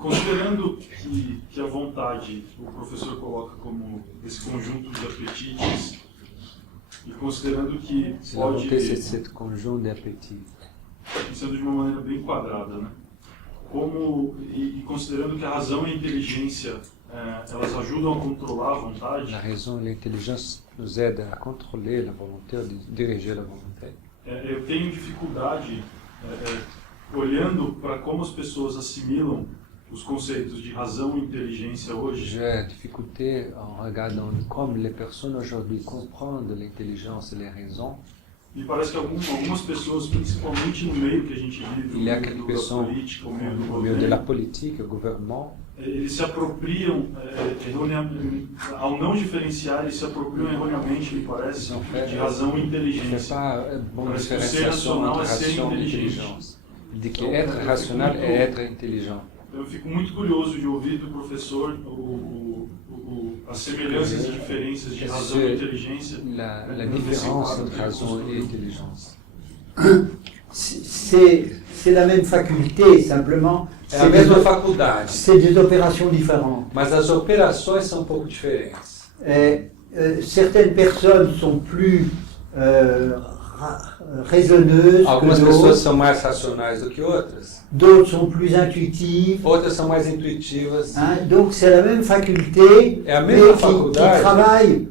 considerando que a vontade o professor coloca como esse conjunto de apetites, e considerando que pode, esse conjunto de apetites, pensando de uma maneira bem quadrada, né? E considerando que a razão e a inteligência elas ajudam a controlar a vontade. La raison et l'intelligence nous aident à contrôler la volonté, à diriger la volonté. Eu tenho dificuldade olhando para como as pessoas assimilam os conceitos de razão e inteligência hoje. J'ai difficulté en regardant comme les personnes aujourd'hui comprennent l'intelligence et les raisons. E parece que algumas pessoas, principalmente no meio que a gente vive, Il y a quelques personnes au milieu de la politique, au gouvernement. Eles se apropriam ao não diferenciar, eles se apropriam erroneamente, me parece, de razão e inteligência. Parece que ser racional é ser inteligente. De que être rationnel é être intelligent. Eu fico muito curioso de ouvir do professor as semelhanças e diferenças de razão e inteligência. La différence entre raison et intelligence. C'est la même faculté, simplement. É a mesma faculdade. C'est des opérations différentes. Mas as operações são um pouco diferentes. Certaines personnes sont plus raisonneuses Algumas que pessoas d'autres. são mais racionais do que outras. D'autres sont plus intuitives. Outras são mais intuitivas. Hein? Donc c'est la même faculté, É a mais mesma qui faculdade travaille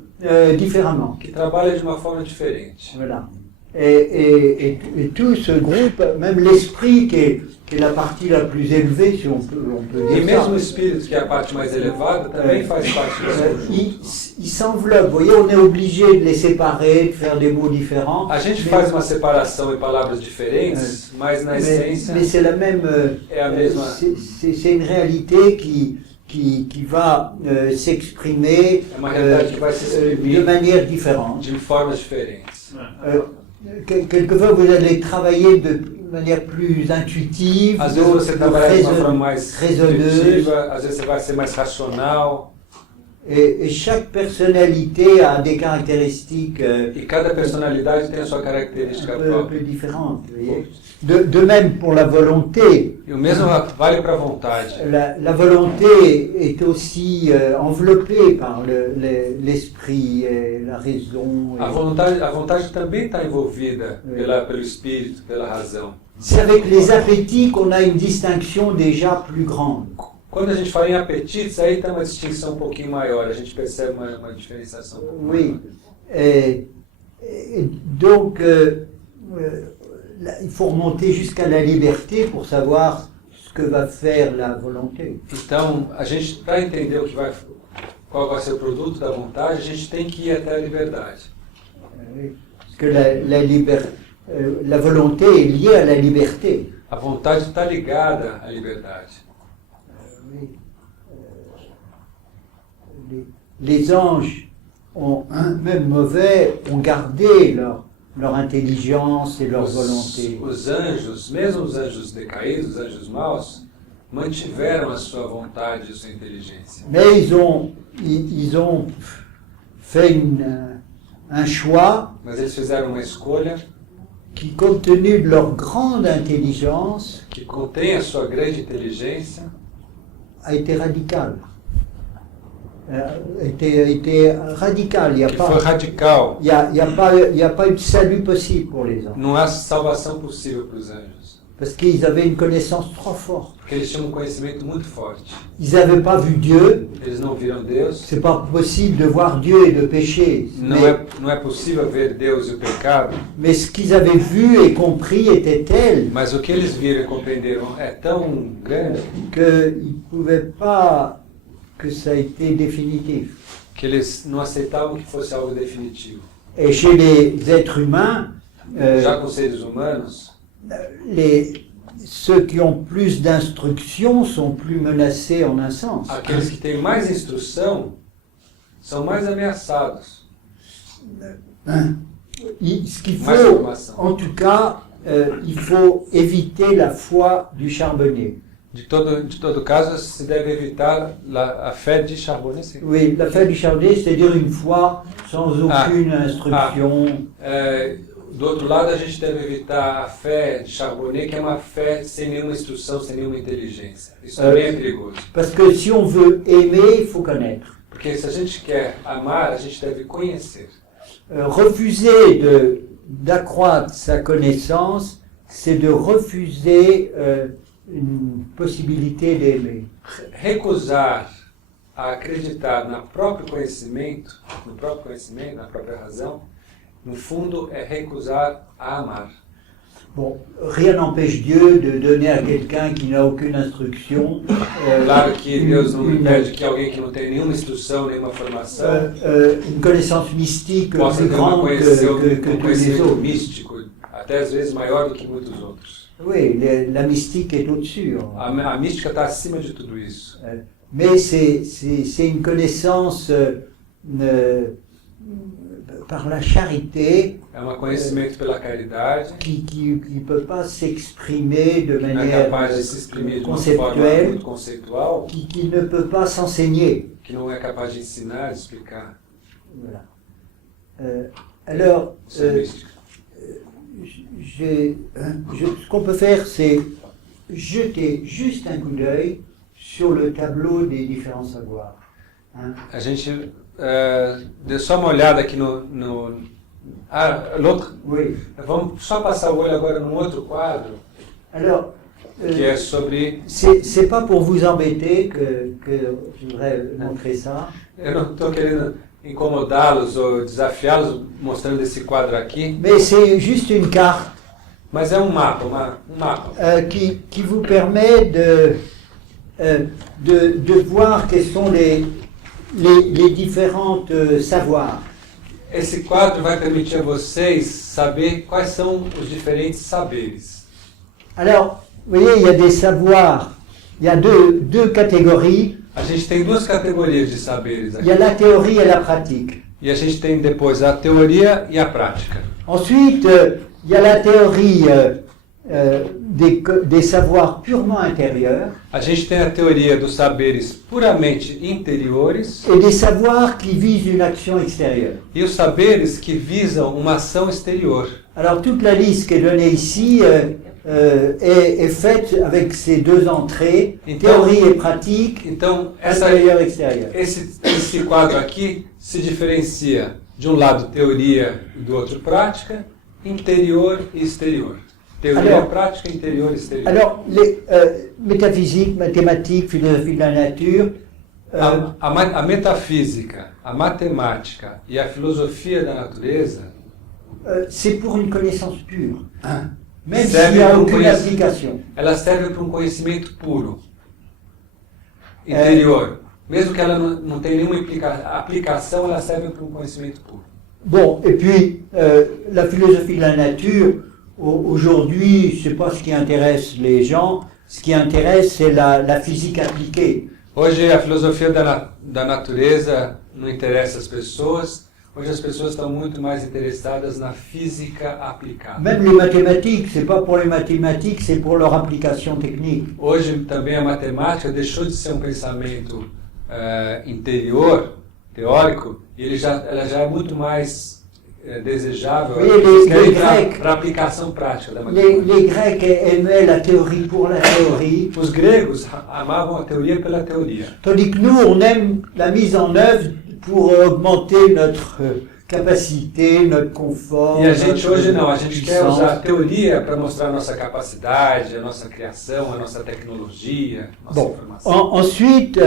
différemment. que trabalha de uma forma diferente. Voilà. Et tout ce groupe, même l'esprit qui est la partie la plus élevée, si on peut E dire mesmo o ça, espírito, que é a parte mais elevada, também faz parte desse conjunto. il s'enveloppe. Vous voyez, on est obligé de les séparer, de faire des mots différents. A gente faz uma separação em palavras diferentes, mas na essência mais c'est la même. é a mesma. C'est une réalité qui va s'exprimer É uma realidade que vai se de exprimir manière différente. de formas diferentes. Quelquefois, vous allez travailler de manière plus intuitive, Às vezes você trabalha de uma forma mais raisonneuse, intuitiva, às vezes você vai ser mais racional. et chaque personnalité a des caractéristiques E cada personalidade tem a sua característica un própria. peu différentes. Vous voyez. De même pour la volonté. E o mesmo vale para a vontade. La volonté est aussi enveloppée par l'esprit, la raison. A vontade também está envolvida pelo espírito, pela razão. C'est avec les appétits qu'on a une distinction déjà plus grande. Quando a gente fala em apetites, aí tem uma distinção um pouquinho maior, a gente percebe uma diferenciação. Oui. Donc, il faut remonter jusqu'à la liberté pour savoir ce que va faire la volonté. Então, a gente, para entender qual vai ser o produto da vontade, a gente tem que ir até a liberdade. Parce que la volonté est liée à la liberté. A vontade está ligada à liberdade. Les anges, même mauvais, ont gardé leur intelligence et leur volonté. Os anjos, mesmo os anjos decaídos, os anjos maus, mantiveram a sua vontade e a sua inteligência. Mais ils ont fait un choix Mas eles fizeram uma escolha qui, compte tenu de leur grande intelligence, que contém a sua grande inteligência, a été radical. Été radical. Il n'y a, que foi radical. il y a pas eu de salut possible pour les anges. Não há salvação possível para os anjos, Parce qu'ils avaient une connaissance trop forte. porque eles tinham um conhecimento muito forte. Ils n'avaient pas vu Dieu. Eles não viram Deus. C'est pas possible de voir Dieu et de pécher. Não é possível ver Deus e o pecado, Mais ce qu'ils avaient vu et compris était tel mas o que eles viram e compreenderam é tão grande qu'ils ne pouvaient pas que ça ait été définitif. que eles não aceitavam que fosse algo definitivo. Et chez les êtres humains, Já com os seres humanos, ceux qui ont plus d'instruction sont plus menacés en un sens. aqueles que têm mais instrução são mais ameaçados. Ce qu'il Mais faut, information. en tout cas, il faut éviter la foi du charbonnier. De todo caso, se deve evitar a fé de Charbonnier. Oui, la foi du charbonnier, c'est-à-dire une foi sans aucune instruction. do outro lado, a gente deve evitar a fé de Charbonnet, que é uma fé sem nenhuma instrução, sem nenhuma inteligência. Isso também é perigoso. Parce que si on veut aimer, il faut connaître. Porque se a gente quer amar, a gente deve conhecer. Refuser d'accroître sa connaissance, c'est de refuser une possibilité d'aimer. Recusar a acreditar no próprio conhecimento, na própria razão, no fundo é recusar a amar. Bon, rien n'empêche Dieu de donner à quelqu'un qui n'a aucune instruction. Claro que Deus não impede que alguém que não tem nenhuma instrução, nenhuma formação, une connaissance mystique possa plus ter um grande que tous les conhecimento autres. místico, até às vezes maior do que muitos outros. Oui, la mystique est au-dessus. A mística está acima de tudo isso. Mais c'est une connaissance par la charité É um conhecimento pela caridade, qui ne peut pas s'exprimer de que não é manière capaz de se exprimir de uma forma conceptuelle, muito conceitual, qui ne peut pas s'enseigner. que não é capaz de ensinar, de explicar. Voilà. Alors, Isso é mística. ce qu'on peut faire, c'est jeter juste un coup d'œil sur le tableau des différents savoirs. Hein. A gente deu só uma olhada aqui l'autre. Oui. Vamos só passar o olho agora num outro quadro, Alors, que é sobre... c'est pas pour vous embêter que je voudrais montrer ça. Eu não estou querendo incomodá-los ou desafiá-los mostrando esse quadro aqui, Mais c'est juste une carte mas é um mapa, um mapa. qui vous permet de voir quels sont les différents savoirs. Esse quadro vai permitir a vocês saber quais são os diferentes saberes. Alors, vous voyez, il y a des savoirs, il y a deux catégories. A gente tem duas categorias de saberes Il y a aqui. la théorie et la pratique. E a gente tem depois a teoria e a prática. Ensuite, il y a la théorie des savoirs purement intérieurs A gente tem a teoria dos saberes puramente interiores et des savoirs qui visent une action extérieure. e os saberes que visam uma ação exterior. Alors, toute la liste qui est donnée ici est faite avec ces deux entrées, théorie et pratique, Então, intérieur-extérieur. esse quadro aqui se diferencia de um lado teoria e do outro prática, interior e exterior. Teoria, Alors- prática, interior e exterior. Alors, les métaphysique, mathématiques, philosophie de la nature, A metafísica, a matemática e a filosofia da natureza c'est pour une connaissance pure, même Serve s'il n'y a pour aucune connaître. application. ela serve para um conhecimento puro, interior. Mesmo que ela não tenha nenhuma aplicação, ela serve para um conhecimento puro. Bon, et puis, la philosophie de la nature, aujourd'hui, c'est pas ce qui intéresse les gens. Ce qui intéresse, c'est la physique appliquée. Hoje a filosofia da natureza não interessa as pessoas. Hoje as pessoas estão muito mais interessadas na física aplicada. Même les mathématiques, c'est pas pour les mathématiques, c'est pour leur application technique. Hoje também a matemática deixou de ser um pensamento interior, teórico, e ela já é muito mais desejável para a aplicação prática da matemática. Les Grecs aimaient la théorie pour la théorie, Os gregos amavam a teoria pela teoria. tandis que nous, on aime la mise en œuvre pour augmenter notre capacité, notre confort. E a gente notre hoje não, a gente quer puissance. usar a teoria para mostrar a nossa capacidade, a nossa criação, a nossa tecnologia, a nossa Bon, informação. ensuite,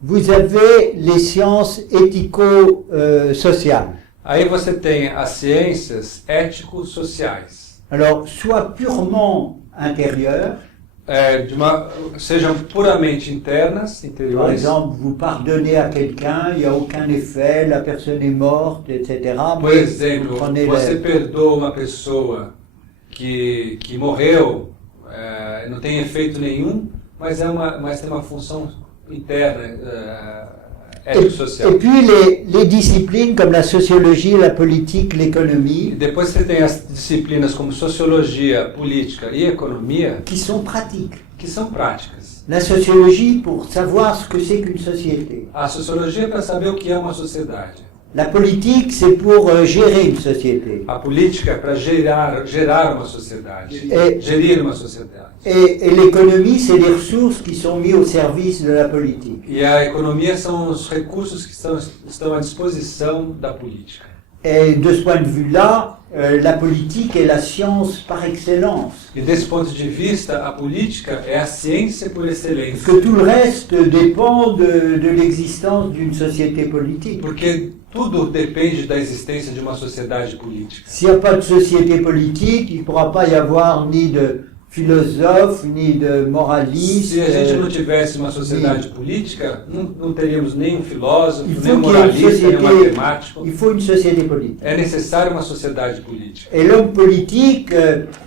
vous avez les sciences éthico-sociales. Aí você tem as ciências ético-sociais, Alors, soit purement intérieures, sejam puramente internas, par interiores. exemple, vous pardonnez à quelqu'un, il n'y a aucun effet, la personne est morte, etc. Por exemplo, prenez você la- perdoa uma pessoa que morreu, não tem efeito nenhum, mas tem uma função interna, Et ético-social. puis les disciplines comme la sociologie, la politique, E l'économie, depois você tem as disciplinas como sociologia, política e economia, qui sont pratiques. que são práticas. La sociologie pour savoir ce que c'est qu'une société. A sociologia é para saber o que é uma sociedade. La politique, c'est pour gérer une société. A política é para gerar uma sociedade, gerir uma sociedade. Et l'économie, c'est les ressources qui sont mises au service de la politique. E a economia são os recursos que estão à disposição da política. Et de ce point de vue-là, la politique est la science par excellence. E desse ponto de vista, a política é a ciência por excelência. Parce que tout le reste dépend de l'existence d'une société politique. Porque tudo depende da existência de uma sociedade política. S'il n'y a pas de société politique, il ne pourra pas y avoir ni de philosophe, ni de moraliste. Se a gente não tivesse uma sociedade política, não teríamos nenhum filósofo, Il nem faut qu'il y ait une moralista, nem société, matemático. il faut une société politique. É necessário uma sociedade política. Et l'homme politique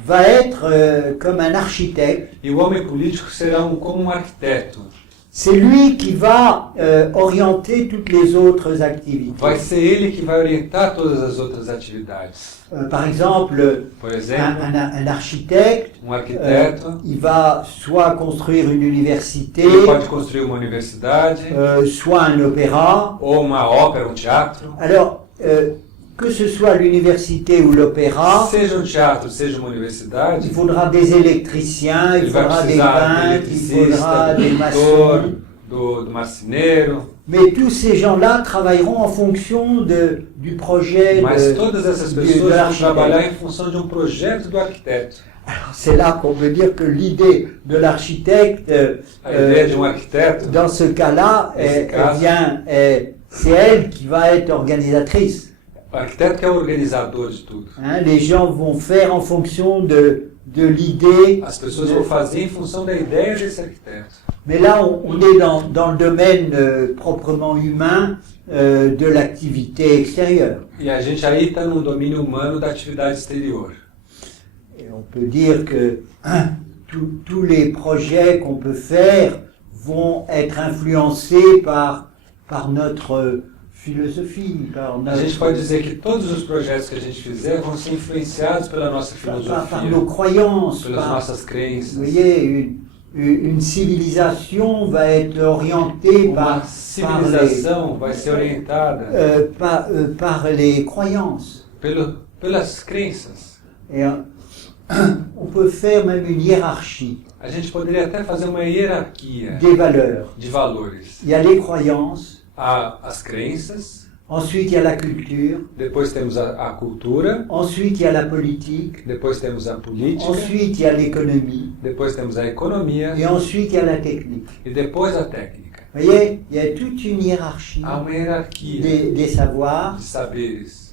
va être comme un architecte. E o homem político será como um arquiteto. C'est lui qui va orienter toutes les autres activités. Vai ser ele que vai orientar todas as outras atividades. Par exemple, Por exemplo, un architecte, arquiteto, il va soit construire une université, ele pode construir uma universidade, soit un opéra. ou uma ópera, um teatro. Alors, que ce soit l'université ou l'opéra, Seja um teatro, seja uma universidade, il faudra des électriciens, il ele vai faudra des precisar do peintres, il faudra eletricista, des do maçons. pintor, do marceneiro. Mais tous ces gens-là travailleront en fonction du projet Mas todas essas de pessoas vão l'architecte. trabalhar em função de um projeto do arquiteto. Alors, c'est là qu'on peut dire que l'idée de l'architecte, A ideia de um arquiteto, dans ce cas-là, Nesse caso. c'est elle qui va être organisatrice. o arquiteto que é o organizador de tudo. Hein, les gens vont faire en fonction de l'idée. As pessoas vão fazer em função da ideia desse arquiteto. Mais là, on est dans le domaine proprement humain de l'activité extérieure. E a gente aí está no domínio humano da atividade exterior. Et on peut dire que tous les projets qu'on peut faire vont être influencés par notre philosophie, par A gente pode dizer que todos os projetos que a gente fizer vão ser influenciados pela nossa par filosofia, nos croyances. pelas nossas crenças. Vous voyez, une civilisation va être orientée Uma par civilização vai ser orientada par les croyances. pelas crenças. Et on peut faire même une hiérarchie A gente poderia até fazer uma hierarquia des valeurs. de valores. Il y a les croyances, Há as crenças, ensuite il y a la culture, depois temos a cultura, ensuite il y a la politique, depois temos a política, ensuite il y a l'économie, depois temos a economia et ensuite il y a la technique. e depois a técnica. Vous voyez, il y a toute une hiérarchie Há uma hierarquia des savoirs. de saberes.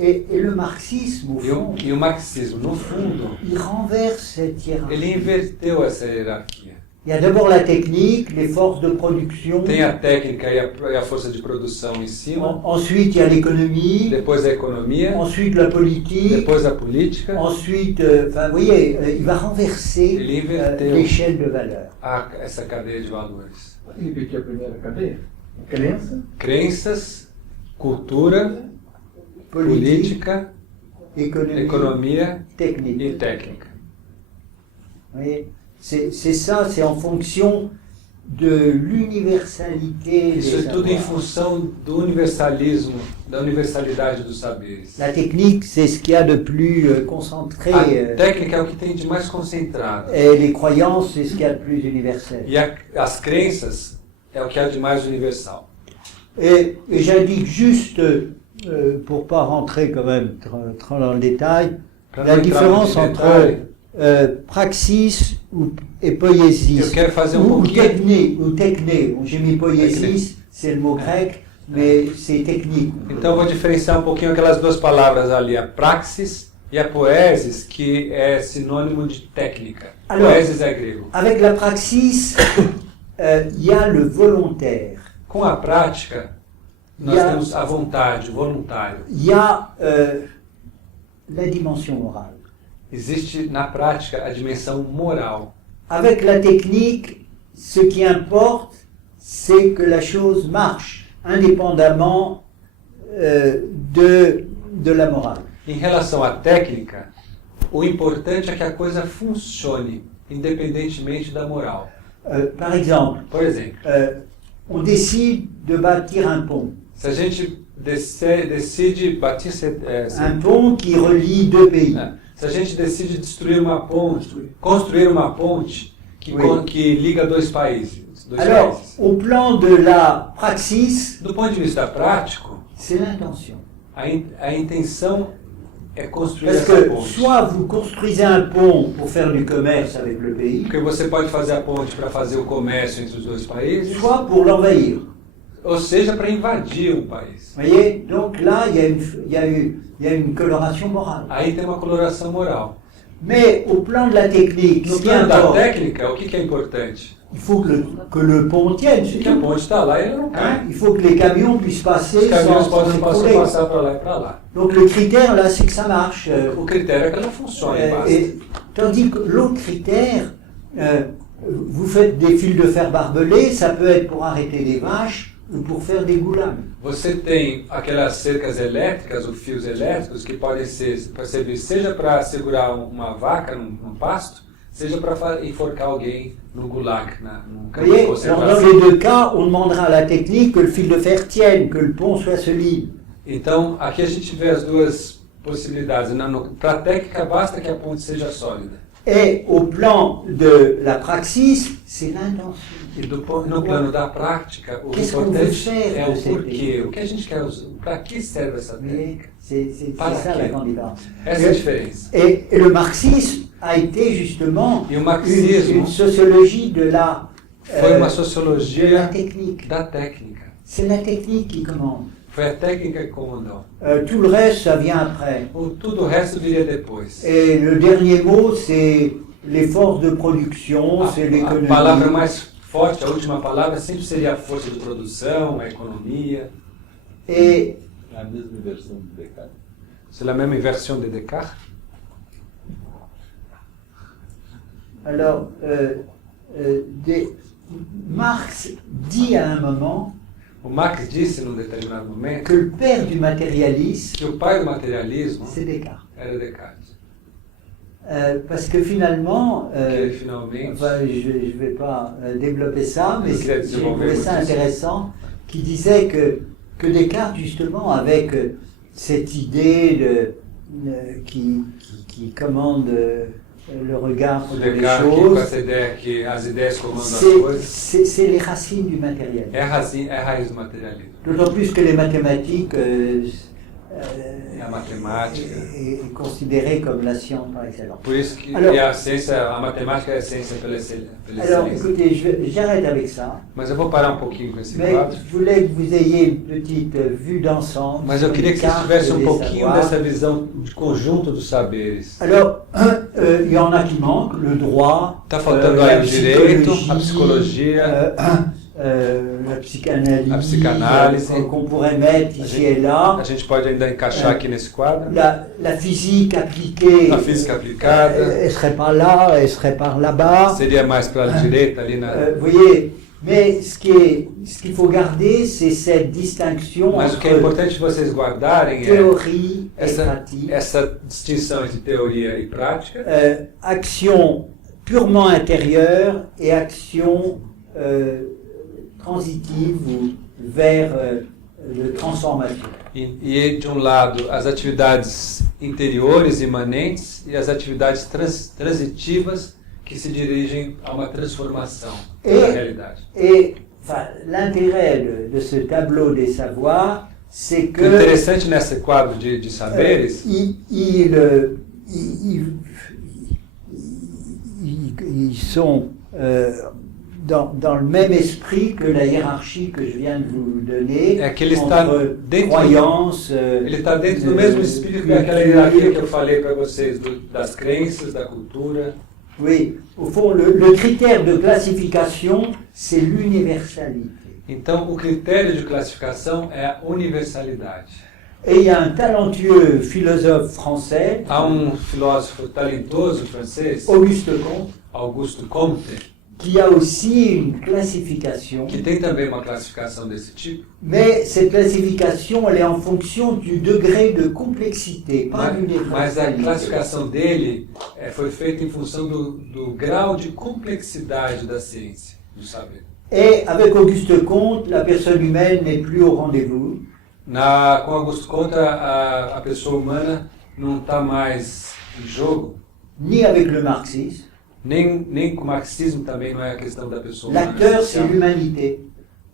Et le marxisme, au fond, E o marxismo, no fundo, il renverse cette hiérarchie. ele inverteu essa hierarquia. Il y a d'abord la technique, les forces de production. Tem a técnica e a força de produção em cima, Ensuite, il y a l'économie. depois a economia, Ensuite, la politique. depois a política. Ensuite, enfin, vous voyez, il va renverser Ele inverteu l'échelle de valeur. essa cadeia de valores. Repetir a primeira cadeia? Crença, Crenças, cultura, Politique, política, économie, economia technique. e técnica. Vous voyez, c'est ça, c'est en fonction de l'universalité des Isso é tudo em savoirs. função do universalismo, da universalidade dos saberes. La technique, c'est ce qu'il y a de plus concentré. A técnica é o que tem de mais concentrado. Et les croyances, c'est ce qu'il y a de plus universel. E as crenças é o que há de mais universal. Et j'indique juste, pour pas rentrer quand même trop dans le détail, Pra la não entrar différence no entre detalhe, praxis et poésie. eu quero fazer Ou pouquinho. techné, ou techné. Bon, j'ai mis poésie, c'est le mot grec, mais c'est technique. Então eu vou diferenciar um pouquinho aquelas duas palavras ali, a praxis e a poesis, que é sinônimo de técnica. Alors, Poesis é grego. Avec la praxis, il y a le volontaire. Com a prática, nós E a- temos a vontade, o voluntário. Il y a la dimension morale. Existe na prática a dimensão moral. Avec la technique, ce qui importe, c'est que la chose marche, indépendamment de la morale. Em relação à técnica, o importante é que a coisa funcione, independentemente da moral. Par exemple, Por exemplo, on décide de bâtir un pont. se a gente decide bater, un pont qui relie deux pays. se a gente decide destruir uma ponte, construir uma ponte que, Oui. que liga dois países. Alors, au plan de la praxis, Do ponto de vista prático, c'est l'intention. a intenção é construir Parce essa que ponte. soit vous construisez un pont pour faire du commerce avec le pays, Porque você pode fazer a ponte para fazer o comércio entre os dois países, soit pour l'envahir. ou seja, para invadir um país. Vous voyez? Donc là, il y a une coloration morale. Aí tem uma coloração moral. Mais au plan de la technique, No ce qui plano da importe, técnica, o que é importante? il faut que le pont tienne. c'est Que a tout. ponte está lá e ela não Hein? cai. Il faut que les camions puissent Os passer caminhões sans possam s'écrouler. passar para lá e para lá. Donc le critère là, c'est que ça marche. O critério é que ela funcione, basta. Tandis que l'autre critère, vous faites des fils de fer barbelés, ça peut être pour arrêter des vaches ou pour faire des goulames. Você tem aquelas cercas elétricas, ou fios elétricos, que podem servir seja para segurar uma vaca num pasto, seja para enforcar alguém no gulag, num Vous campo de voyez, alors dans concentração. les deux cas, on demandera à la technique que le fil de fer tienne, que le pont soit solide. Então, aqui a gente vê as duas possibilidades. Para a técnica, basta que a ponte seja sólida. Et au plan de la praxis, c'est l'intention. E no plano da prática, o Qu'est-ce qu'on importante veut faire é o de cette porquê. technique? O que a gente quer usar? Para que serve essa Vous voyez, técnica? c'est Para ça quê? la grande différence. Essa é a diferença. Et le marxisme a été justement E o marxismo une sociologie de la, foi uma de la sociologia technique. da técnica. C'est la technique qui commande. Foi a técnica que comandou. Tout le reste, ça vient après. Tudo o resto viria depois. Et le dernier mot, c'est les forces de production, c'est A l'économie. palavra mais forte, a última palavra, sempre seria a força de produção, a economia. Et La mesma versão de Descartes. C'est la même version de Descartes. alors, Marx dit à un moment O Marx disse num determinado momento que le père du matérialisme, que o pai do materialismo c'est Descartes. era Descartes. Parce que finalement, Que finalmente, enfin, je ne vais pas développer ça, mais Je vais j'ai développer trouvé ça beaucoup. intéressant, qui disait que Descartes, justement, avec cette idée qui commande le regard o sur les Descartes, com choses, essa ideia que as ideias comandam as coisas, c'est les racines du matériel. é a raiz do materialismo. D'autant plus que les mathématiques É a matemática. est considérée comme la science par excellence. Por isso que Alors- e a ciência, a matemática é a ciência pela Alors, excelência. écoutez, j'arrête avec ça, Mas eu vou parar um pouquinho com esse mais quadro. je voulais que vous ayez une petite vue d'ensemble. Mas eu sur queria une que vocês carte tivessem des pouquinho savoirs. dessa visão de conjunto dos saberes. Alors, il y en a qui manquent, le droit, Tá faltando la aí o direito, a psychologie, psicologia, la psychanalyse, A psychanalyse. qu'on pourrait mettre A ici et gente, là, a gente pode ainda encaixar aqui nesse quadro. la physique appliquée, A física aplicada elle serait par là, elle serait par là-bas. seria mais para a direita, ali na. Vous voyez, mais ce qu'il faut garder, c'est cette distinction Mas o que é entre importante vocês guardarem é théorie et essa, pratique, essa distinção entre teoria e prática, action purement intérieure et action transitive ou vers de transformation. e de um lado as atividades interiores imanentes e as atividades transitivas que se dirigem a uma transformação da realidade. Et enfin, l'intérêt de ce tableau des savoirs, c'est O que interessante nesse quadro de saberes ils sont dans le même esprit que la hiérarchie que je viens de vous donner, É que ele está entre dentro, croyances, ele está dentro do mesmo espírito daquela hierarquia que eu falei para vocês, das crenças, da cultura. Oui, au fond, le critère de classification, c'est l'universalité. Então, o critério de classificação é a universalidade. Et il y a un talentueux philosophe français, Há filósofo talentoso francês, Auguste Comte, Auguste Comte, qui a aussi une classification, que tem também uma classificação desse tipo, mais cette classification, elle est en fonction du degré de complexité, pas mas a d'universalité. classificação dele foi feita em função do grau de complexidade da ciência, do saber. Et avec Auguste Comte, la personne humaine n'est plus au rendez-vous. Com Augusto Comte, a pessoa humana não está mais em jogo, ni avec le marxisme. nem com o marxismo também não é a questão da pessoa humana. L'acteur, c'est l'humanité,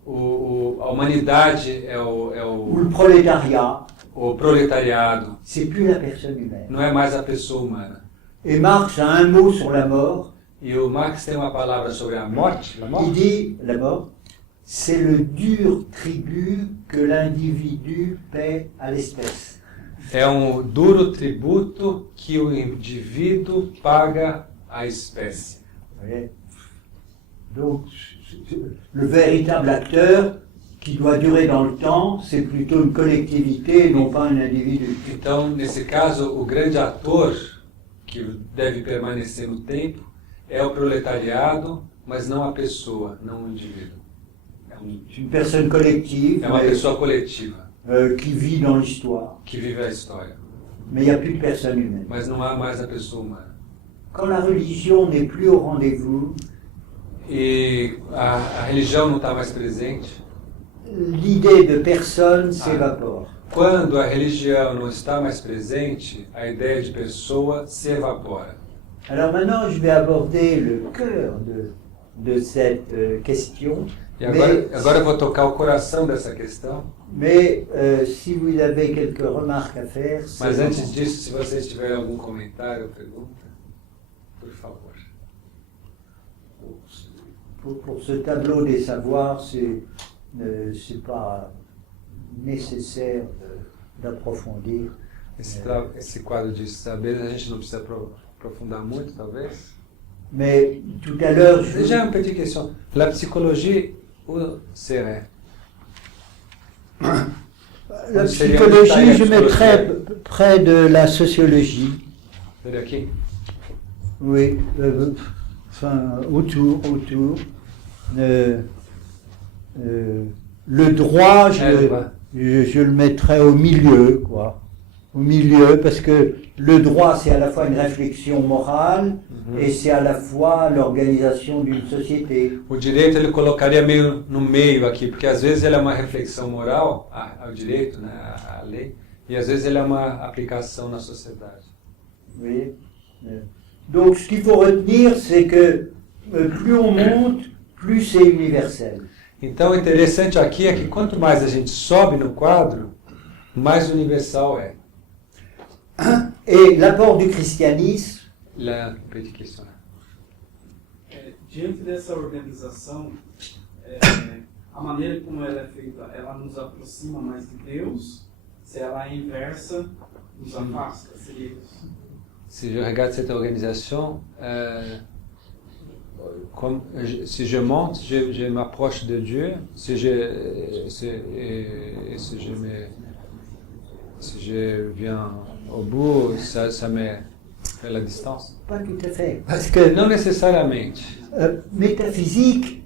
A humanidade é ou le prolétariat, o proletariado, c'est plus la personne humaine. não é mais a pessoa humana. Et Marx a un mot sur la mort. E o Marx tem uma palavra sobre a morte, Il dit, la mort, c'est le dur tribut que l'individu paie à l'espèce. é duro tributo que o indivíduo paga à espécie. Vous voyez. Donc, le véritable acteur qui doit durer dans le temps, c'est plutôt une collectivité, non pas un individu. Então, nesse caso, o grande ator que deve permanecer no tempo é o proletariado, mas não a pessoa, não o indivíduo. C'est une personne collective, É uma mais, pessoa coletiva qui vit dans l'histoire. que vive a história, Mais il n'y a plus de personne humaine. mas não há mais a pessoa humana. Quand la religion n'est plus au rendez-vous, E a religião não está mais presente. l'idée de personne s'évapore. Quando a religião não está mais presente, a ideia de pessoa se evapora. Alors maintenant, je vais aborder le cœur de cette question. E agora eu vou tocar o coração dessa questão. Mais si vous avez quelques remarques à faire, c'est Mas le antes moment. disso, se vocês tiverem algum comentário ou pergunta, por favor. Pour ce tableau des savoirs, c'est pas nécessaire d'approfondir. Esse quadro de saberes a gente não precisa aprofundar muito, talvez. Mais tout à l'heure, Déjà une petite question. La psychologie, où serait? la psychologie, je mettrais près de la sociologie. Seria aqui? Oui, enfin, autour. Le droit, je le mettrais au milieu, quoi. Au milieu, parce que le droit, c'est à la fois une réflexion morale et c'est à la fois l'organisation d'une société. O direito ele colocaria meio no meio aqui, porque às vezes ele é uma reflexão moral, ao direito, né, à lei, e às vezes ele é uma aplicação na sociedade. Vous voyez. Donc, ce qu'il faut retenir, c'est que plus on monte, plus c'est universel. Então, o interessante aqui é que quanto mais a gente sobe no quadro, mais universal é. Et l'apport du christianisme, La petite question. Diante dessa organização, a maneira como ela é feita, ela nos aproxima mais de Deus? Se ela é inversa, nos afasta? Seria isso? Si je regarde cette organisation, si je monte, je m'approche de Dieu. Si je viens au bout, ça me fait la distance. pas tout à fait. Parce que Non nécessairement. métaphysique,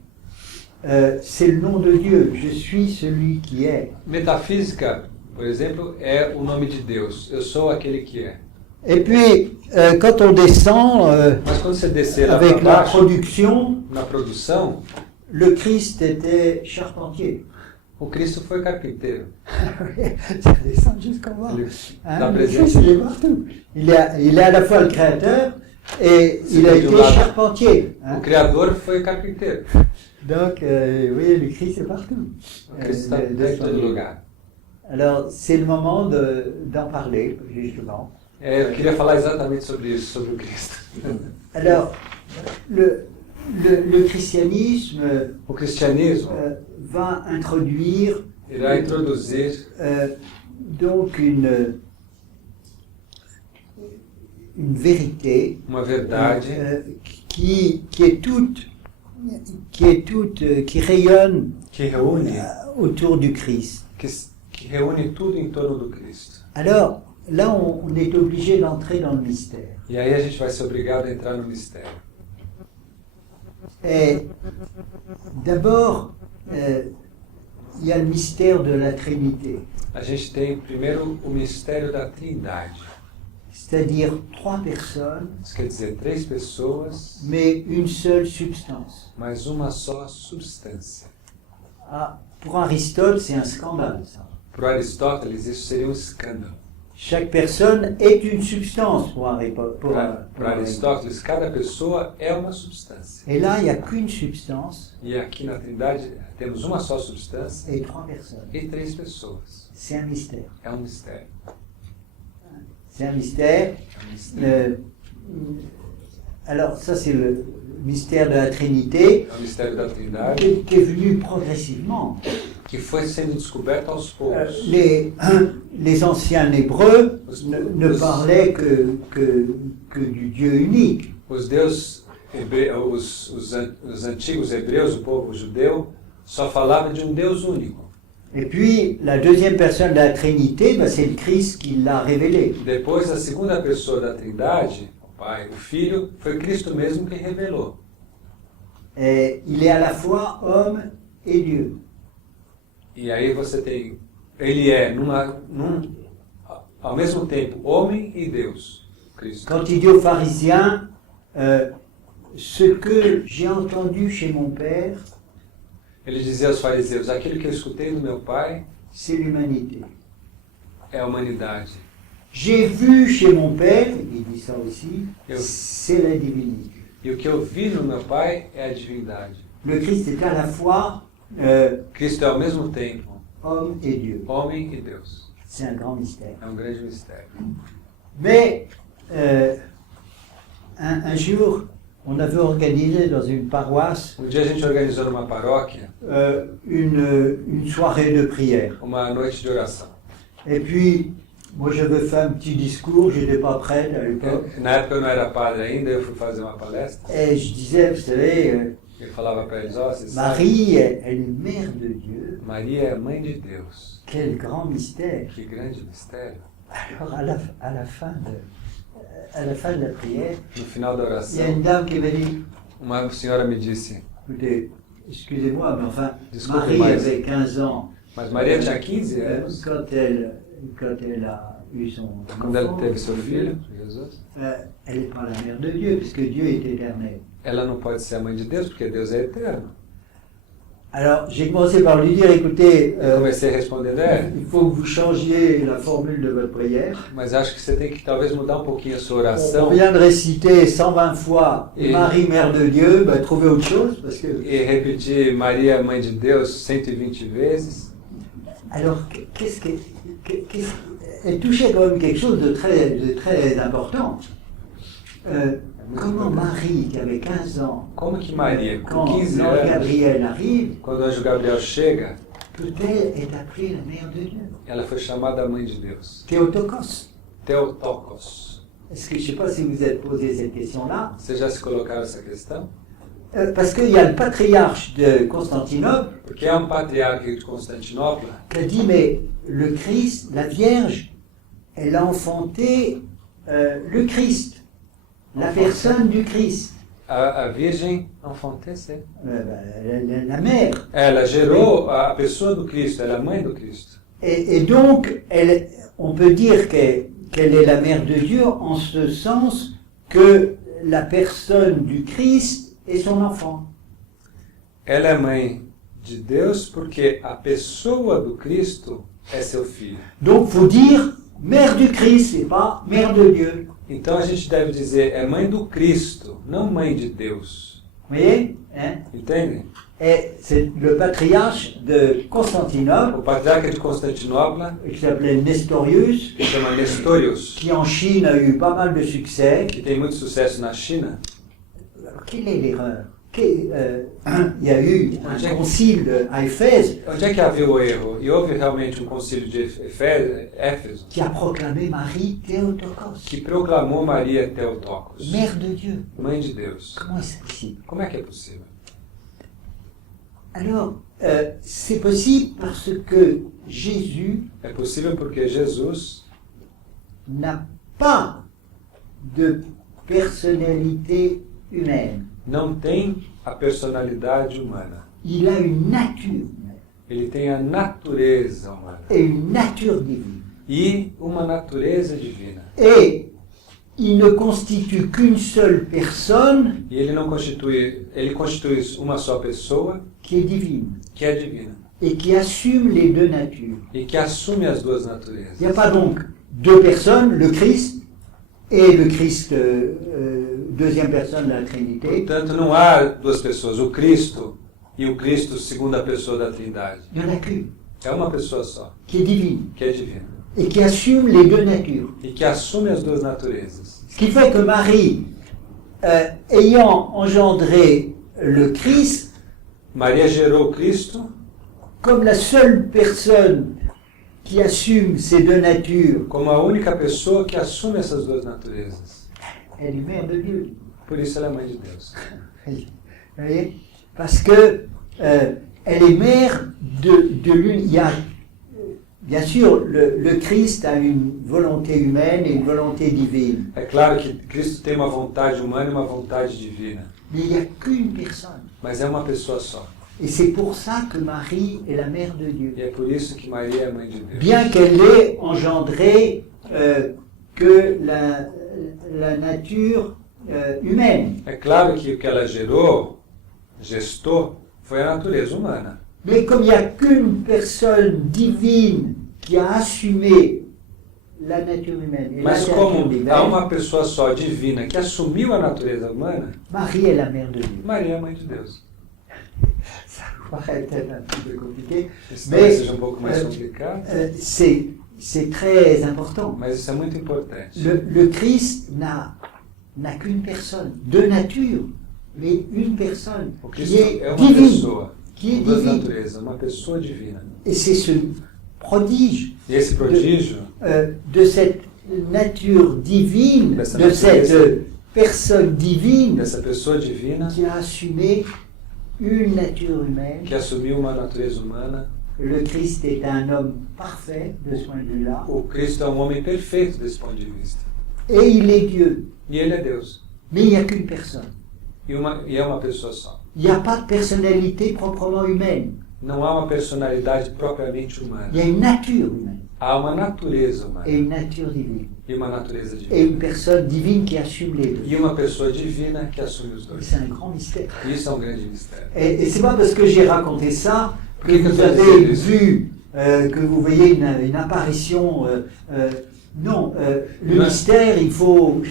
c'est le nom de Dieu. Je suis celui qui est. Metafísica, por exemplo, é o nome de Deus. Eu sou aquele que é. Et puis, quand on descend Mas quando você descer lá avec para la baixo, production, na produção, le Christ était charpentier. o Cristo foi carpinteiro. Ça descend jusqu'en bas. Ele Hein, dá le presente. Christ, il est partout. Il est à la fois le créateur et il a C'est été du lado. charpentier. O Hein. Criador foi carpinteiro. Donc, oui, le Christ est partout. O Cristo está De- dentro de- do lugar. Alors, c'est le moment d'en parler, justement. Eu queria falar exatamente sobre isso, sobre o Cristo. Alors, le christianisme O cristianismo va introduire irá introduzir donc une vérité uma verdade qui rayonne que reúne, autour du Christ. que reúne tudo em torno do Cristo. Alors, là, on est obligé d'entrer dans le mystère. E aí a gente vai ser obrigado a entrar no mistério. Et d'abord, il y a le mystère de la Trinité, A gente tem primeiro o mistério da Trindade. c'est-à-dire trois personnes, Isso quer dizer 3 pessoas, mais une seule substance. mas uma só substância. Ah, pour Aristote, c'est un scandale, ça. Para Aristóteles, isso seria um escândalo. Chaque personne est une substance pour Para Aristóteles, cada pessoa é uma substância. Et là, il n'y a qu'une substance E aqui na Trindade temos uma só substância et 3 personnes. e 3 pessoas. C'est un mystère. É um mistério. C'est un mystère. É um mistério. Alors, ça, c'est le mystère de la Trinité É o mistério da Trindade qui est venu progressivement. que foi sendo descoberto aos poucos. Les anciens hébreux ne parlaient que du Dieu unique. Os antigos hebreus, o povo judeu, só falava de um Deus único. Et puis, la deuxième personne de la Trinité, ben, c'est le Christ qui l'a révélé. Depois, a segunda pessoa da Trindade, o Pai, o Filho, foi Cristo mesmo que revelou. Et il est à la fois homme et Dieu. E aí você tem, ele é ao mesmo tempo homem e Deus, Cristo. Quand il dit aux pharisiens, ce que j'ai entendu chez mon Père, Ele dizia aos fariseus, aquilo que eu escutei do meu Pai c'est l'humanité. é a humanidade. J'ai vu chez mon Père, il dit ça aussi, Eu- c'est la divinité. E o que eu vi no meu Pai é a divindade. Le Christ est à la fois Cristo é ao mesmo tempo homme et Dieu. homem e Deus. C'est un grand mystère. É um grande mistério. Mais un jour, on avait organisé dans une paroisse Um dia a gente organizou numa paróquia une soirée de prière. uma noite de oração. Et puis, moi j'avais fait un petit discours, je n'étais pas prête à l'époque. Na época eu não era padre ainda, eu fui fazer uma palestra. Et je disais, vous savez, Eu falava para eles, ó, vocês sabem, Marie, elle est mère de Dieu. Maria é a mãe de Deus. Quel grand mystère. Que grande mistério. Alors à la fin de la prière, No final da il y a oração, une dame qui m'a dit, uma senhora me disse, écoutez, excusez-moi, mais enfin, Disculpe, Marie mais- avait 15 ans mas Maria tinha 15 anos quand elle a eu son quando ela enfant. teve seu filho, Jesus. Elle n'est pas la mère de Dieu, puisque Dieu est éternel. Ela não pode ser a mãe de Deus, porque Deus é eterno. Alors, j'ai commencé par lui dire, écoutez, Eu comecei respondendo, il faut que vous changiez la formule de votre prière. mas acho que você tem que talvez mudar um pouquinho a sua On oração vient de réciter 120 fois Et- Marie, mère de Dieu, bah, trouvez autre chose, parce que... e repetir Maria, mãe de Deus, 120 vezes. Alors, elle touchait quand même quelque chose de très important. Comment Marie, qui avait 15 ans, Como que Maria, com quand 15 l'ange anos, Gabriel arrive, quando o anjo Gabriel chega, peut-elle être appelée la mère de Dieu? ela foi chamada a mãe de Deus. Théotokos. Theotokos. Est-ce que je ne sais pas si vous êtes posé cette question-là? Vocês já se colocaram essa questão? Parce qu'il y a le patriarche de Constantinople Porque há patriarca de Constantinopla qui a dit, mais le Christ, la Vierge, elle a enfanté le Christ, la personne du Christ, a Virgem enfanteceu. la mère. Ela gerou a pessoa do Cristo, ela é a mãe do Cristo. Et donc, on peut dire qu'elle est la mère de Dieu en ce sens que la personne du Christ est son enfant. Ela é mãe de Deus porque a pessoa do Cristo é seu filho. Donc, faut dire mère du Christ, et pas mère de Dieu. Então a gente deve dizer é mãe do Cristo, não mãe de Deus. Vous voyez, hein? Entendem? Et c'est le patriarche de Constantinople, O patriarca de Constantinopla, qui s'appelait Nestorius, que chama Nestorius, qui en Chine a eu pas mal de succès. que tem muito sucesso na China. Alors, quelle est l'erreur? Il y a eu un concile à Éphèse Onde é que havia o erro? E houve realmente um concílio de Éfeso qui a proclamé Marie Théotokos, que proclamou Maria Theotokos, mère de Dieu. mãe de Deus. Comment est-ce possible? Como é que é possível? Alors, c'est possible parce que Jésus É possível porque Jesus n'a pas de personnalité humaine. não tem a personalidade humana. Il a une nature humaine Ele tem a natureza humana et une nature divine. e uma natureza divina. Et il ne constitue qu'une seule personne E ele constitui uma só pessoa qui est divine. que é divina. et qui assume les deux natures. e que assume as duas Il n'y a naturezas. pas donc deux personnes, le Christ et le Christ, deuxième personne de la Trinité. Portanto, não há duas pessoas, o Cristo e o Cristo segunda pessoa da Trindade. Il n'y en a qu'une, É uma pessoa só, qui est divine que é divina, et qui assume les deux natures. e que assume as duas naturezas. Ce qui fait que Marie, ayant engendré le Christ, Maria gerou o Cristo comme la seule personne qui assume ces deux natures, como a única pessoa que assume essas duas naturezas. elle est mère de Dieu. Por isso ela é mãe de Deus. Vous voyez? Parce que elle est mère de l'une. Il y a, bien sûr, le Christ a une volonté humaine et une volonté divine. É claro que Cristo tem uma vontade humana e uma vontade divina, Mais il n'y a qu'une personne. mas é uma pessoa só. Et c'est pour ça que Marie est la mère de Dieu. E é por isso que Maria é mãe de Deus. Bien qu'elle ait engendré que la nature humaine. É claro que o que ela gestou, foi a natureza humana. Mais comme il n'y a qu'une personne divine qui a assumé la nature humaine, et Mas la como nature há divine, uma pessoa só divina que assumiu a natureza humana, Marie est la mère de Dieu. Maria é mãe de Deus. Ça vous paraît peut-être un petit peu compliqué, Isso Mais, talvez seja um pouco mais complicado, c'est très important. mas isso é muito importante. Le Christ n'a qu'une personne, deux natures, mais une personne O qui Cristo est é uma divine, pessoa, qui est com duas divine. naturezas, uma pessoa divina. Et c'est ce prodige E esse prodígio de cette nature divine, Dessa de cette natureza. personne divine dessa pessoa divina qui a assumé une nature humaine. que assumiu uma natureza humana. Le Christ est un homme parfait de ce point de vue-là, O Cristo é um homem perfeito desse ponto de vista. et il est Dieu. E ele é Deus. Mais il n'y a qu'une personne. E é uma pessoa só. Il n'y a pas de personnalité proprement humaine. Não há uma personalidade propriamente humana. Il y a une nature humaine Há uma natureza humana et une nature divine. e uma natureza Et divina. une personne divine qui assume les deux. E uma pessoa divina que assume os dois. C'est un grand mystère. E isso é um grande mistério. Et c'est pas parce que j'ai raconté ça que Qu'est-ce que vous ça avez veut dire? vu, que vous voyez une apparition. Non, le Ouais. mystère, il faut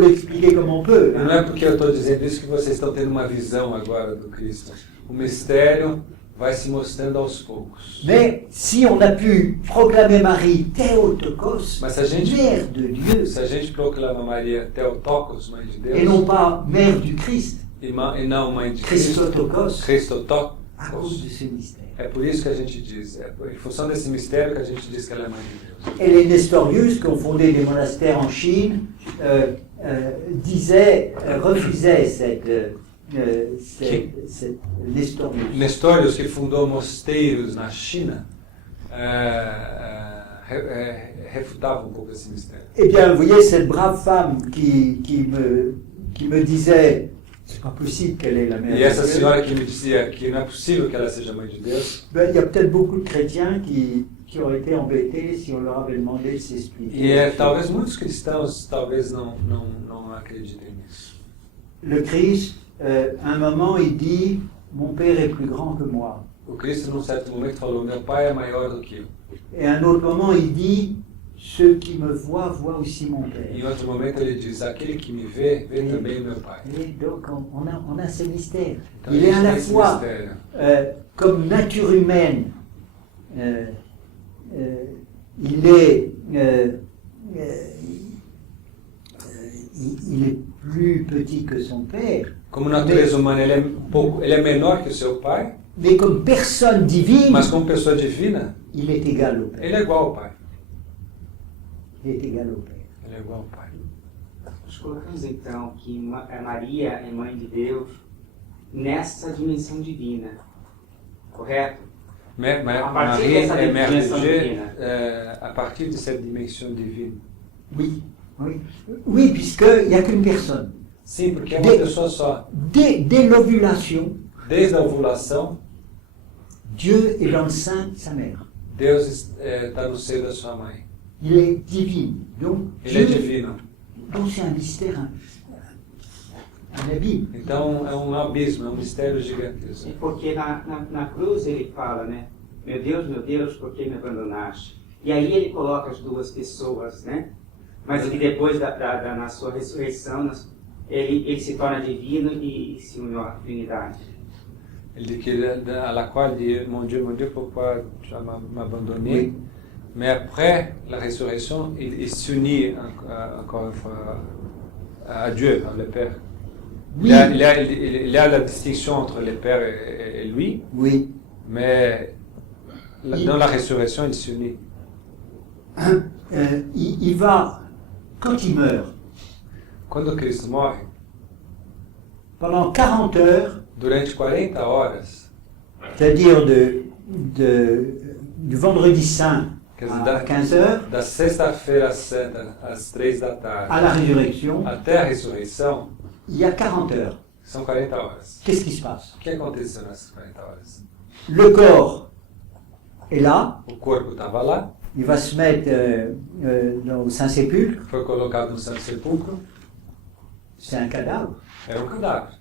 l'expliquer comme on peut. Não é porque eu estou dizendo isso que vocês estão tendo uma visão agora do Cristo. O mistério vai se mostrando aos poucos. Mais si on a pu proclamer Marie Théotokos, Mas se a gente, mère de Dieu, se a gente proclama Maria Theotokos, mãe de et non Deus, pas mère du Christ, e não mãe de Cristo, Christotokos, à Christotokos, cause de ce mystère. é por isso que a gente diz, é em função desse mistério que a gente diz que ela é mãe de Deus. Et les Nestorius, qui ont fondé des monastères en Chine, refusaient cette Nestorius. Nestorius, que fundou mosteiros na China, refutava um pouco esse mistério. Eh bien, vous voyez, cette brave femme qui me disait, c'est pas possible qu'elle est la mère E de essa Dieu. senhora que me dizia que não é possível que ela seja mãe de Deus, Ben, il y a peut-être beaucoup de chrétiens qui auraient été embêtés si on leur avait demandé de s'expliquer. talvez muitos cristãos talvez não acreditem nisso. Le Christ, à un moment, il dit, mon Père est plus grand que moi. O Cristo, num certo momento, falou: meu pai é maior do que eu. Et à un autre moment, il dit, ceux qui me voient, voient aussi mon Père. Em outro momento, ele diz: aquele que me vê, vê também o meu pai. Et donc, on a ce mystère. Então, Il est à la esse fois mistério. comme nature humaine, il est plus petit que son père, Como natureza humana, ele é menor que o seu pai, mais comme personne divine, mas como pessoa divina, il est égal au Père. ele é igual ao pai. Il est égal au Père. Ele é igual ao pai. Nós colocamos então que Maria é mãe de Deus nessa dimensão divina, correto? A partir Maria dessa é mère de dimensão Dieu divina. a partir de cette dimension divine. Oui, oui. Oui, puisqu'il n'y a qu'une personne. Sim, porque é uma pessoa só. Dès l'ovulation, Desde a ovulação, Dieu est dans le sein de sa mère. Deus está no seio da sua mãe. Il est divin. Donc, Ele é Dieu, divino. donc c'est un mystère un abîme. Então é um abismo, é um mistério E gigantesco. porque na cruz ele fala, né? Meu Deus, por que me abandonaste? E aí ele coloca as duas pessoas, né? Mas que depois na sua ressurreição, ele se torna divino e se uniu à Trindade. Il dit qu'à la croix, il dit, mon Dieu, pourquoi tu m'as abandonné? Oui. Mais après la résurrection, il s'unit encore une fois à Dieu, à le Père. Oui, Il y a la distinction entre le Père et lui, oui. mais dans la résurrection, il s'unit. Il va, quand il meurt, Quando Cristo morre, pendant 40 heures, durante 40 horas, c'est-à-dire du vendredi saint quer dizer, à 15 heures, da sexta-feira santa às 3 da tarde, à la résurrection, até a ressurreição, il y a 40 heures. são 40 horas. Qu'est-ce qui se passe? O que aconteceu nessas 40 horas? Le corps est là, O corpo estava lá, il va se mettre au Saint-Sépulcre, foi colocado no Santo Sepulcro, c'est un cadavre. era um cadáver.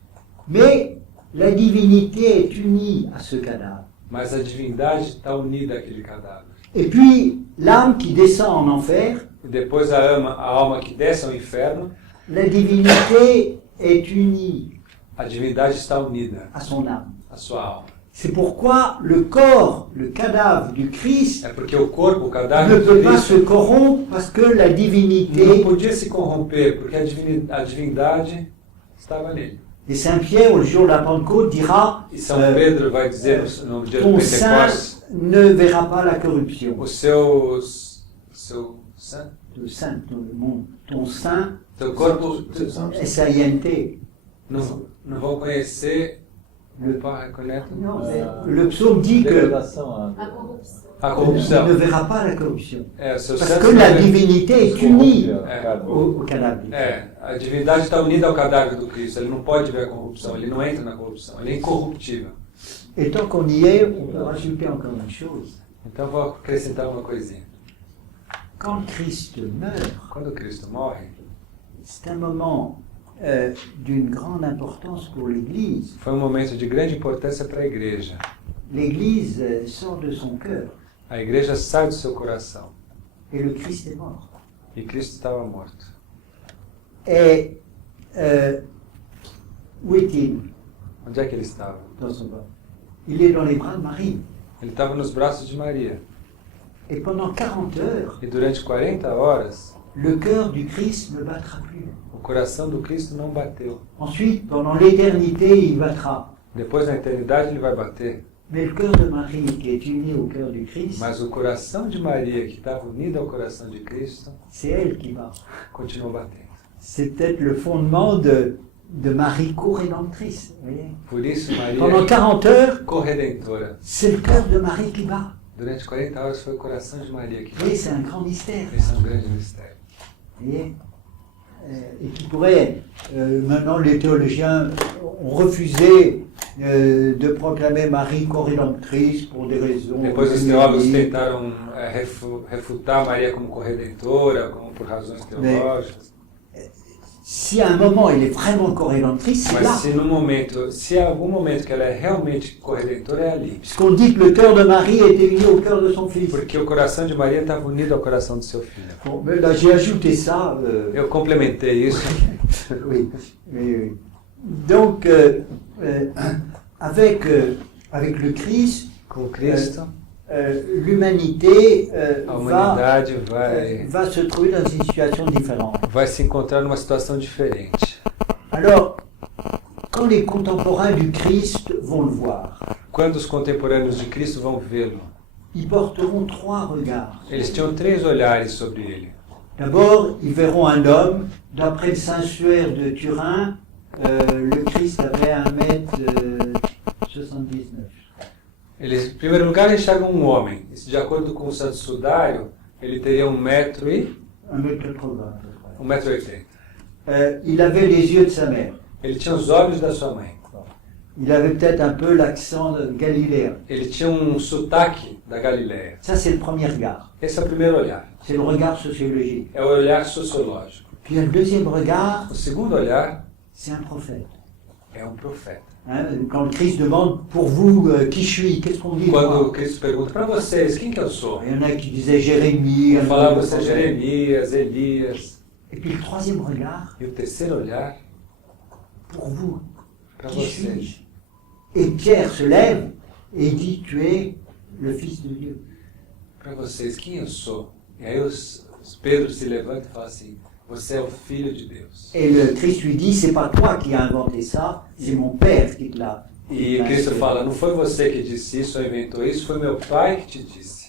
Mais la divinité est unie à ce cadavre. Mas a divindade está unida àquele cadáver. Et puis, l'âme qui descend en enfer, E depois a alma que desce ao inferno, la divinité est unie a divindade está unida à son âme. à sua alma. C'est pourquoi le corps, le cadavre du Christ É porque o corpo, o ne cadáver de peut pas se Cristo, corrompre parce que la não divinité, podia se corromper, porque a divindade estava nele. et Saint Pierre, au jour de la Pentecôte, dira E São Pedro vai dizer no dia do ton sein Pentecostes, ne verra pas la corruption. o seu sangue, Le sein, ton sein, seu corpo S-A-I-N-T. não vão conhecer o Pai reconhece Non, le psaume dit que Degradação à a ne corrupção. verra pas la corruption. É, o seu Parce sangue que la não vê- divinité est unie carne. au cadavre. a divindade está unida ao cadáver do Cristo. Ele não pode ver a corrupção, ele não entra na corrupção, ele é incorruptível. Et tant qu'on y est, on peut rajouter encore une chose. Então vou acrescentar uma coisinha. Quand Christ meurt, Quando Cristo morre, c'est un moment d'une grande importance pour l'Église. foi um momento de grande importância para a igreja. L'Église sort de son cœur A igreja sai do seu coração et le Christ est mort. e Cristo estava morto. Et où est-il Onde é que ele estava? dans son corps? Il est dans les bras de Marie. Ele estava nos braços de Maria. Et pendant 40 heures, E durante 40 horas, le cœur du Christ ne battra plus. o coração do Cristo não bateu. Ensuite, pendant l'éternité, il battra. Depois, na eternidade, ele vai bater. Mais le cœur de Marie, qui est uni au cœur du Christ, Mas o coração de Maria, que estava unido ao coração de Cristo, c'est elle qui bat. continuou batendo. C'est peut-être le fondement de Marie co-rédemptrice. Vous voyez. Por isso, Maria, Pendant 40 heures, corredentora. c'est le cœur de Marie qui bat. Durante 40 horas foi o coração de Maria que Vous voyez, c'est un grand mystère. Esse é um grande mistério. Vous voyez. Et qui pourrait, maintenant les théologiens ont refusé de proclamer Marie co-rédemptrice pour des raisons. Depois os teólogos tentaram refutar Maria como corredentora, por razões teológicas. Si à un moment elle est vraiment co-rédemptrice, c'est Mas là. se há algum momento que ela é realmente corredentora, é ali. Puisqu'on dit que le cœur de Marie était uni au cœur de son fils. Porque o coração de Maria estava unido ao coração do seu filho. Bon, mais là j'ai ajouté ça. Eu complementei isso. Oui, oui, oui. Donc, avec le Christ, Com Cristo, l'humanité a humanidade va se trouver dans une situation différente. vai se encontrar numa situação diferente. Alors, quand les contemporains du Christ vont le voir, Quando os contemporâneos de Cristo vão vê-lo, ils porteront trois regards. eles tinham 3 olhares sobre ele. D'abord, ils verront un homme. D'après le Saint-Suaire de Turin, le Christ avait 1m79. Eles, em primeiro lugar, enxergam um homem. Isso, de acordo com o Santo Sudário, ele teria 1,80 m. 1m80. Il avait les yeux de sa mère. Ele tinha os olhos da sua mãe. Il avait peut-être un peu l'accent galiléen. Ele tinha um sotaque da Galileia. Ça, c'est le premier regard. Esse é o primeiro olhar. C'est le regard sociologique. É o olhar sociológico. Puis il y a le deuxième regard, O segundo olhar c'est un prophète. é um profeta. Hein, quand le Christ demande pour vous qui je suis, qu'est-ce qu'on dit? Quando Cristo pergunta para vocês, quem que eu sou? Il y en a qui disaient Jérémie. Eu falava, você é Jeremias, Elias. Et puis le troisième regard, E o terceiro olhar, pour vous, para qui vocês. suis-je? Et Pierre se lève et dit, tu es le Fils de Dieu. Para vocês, quem eu sou? E aí Pedro se levanta e fala assim, você é o Filho de Deus. Et le Christ lui dit, c'est pas toi qui as inventé ça, c'est mon Père qui te l'a. E Cristo fala, não foi você que disse isso ou inventou isso, foi meu Pai que te disse.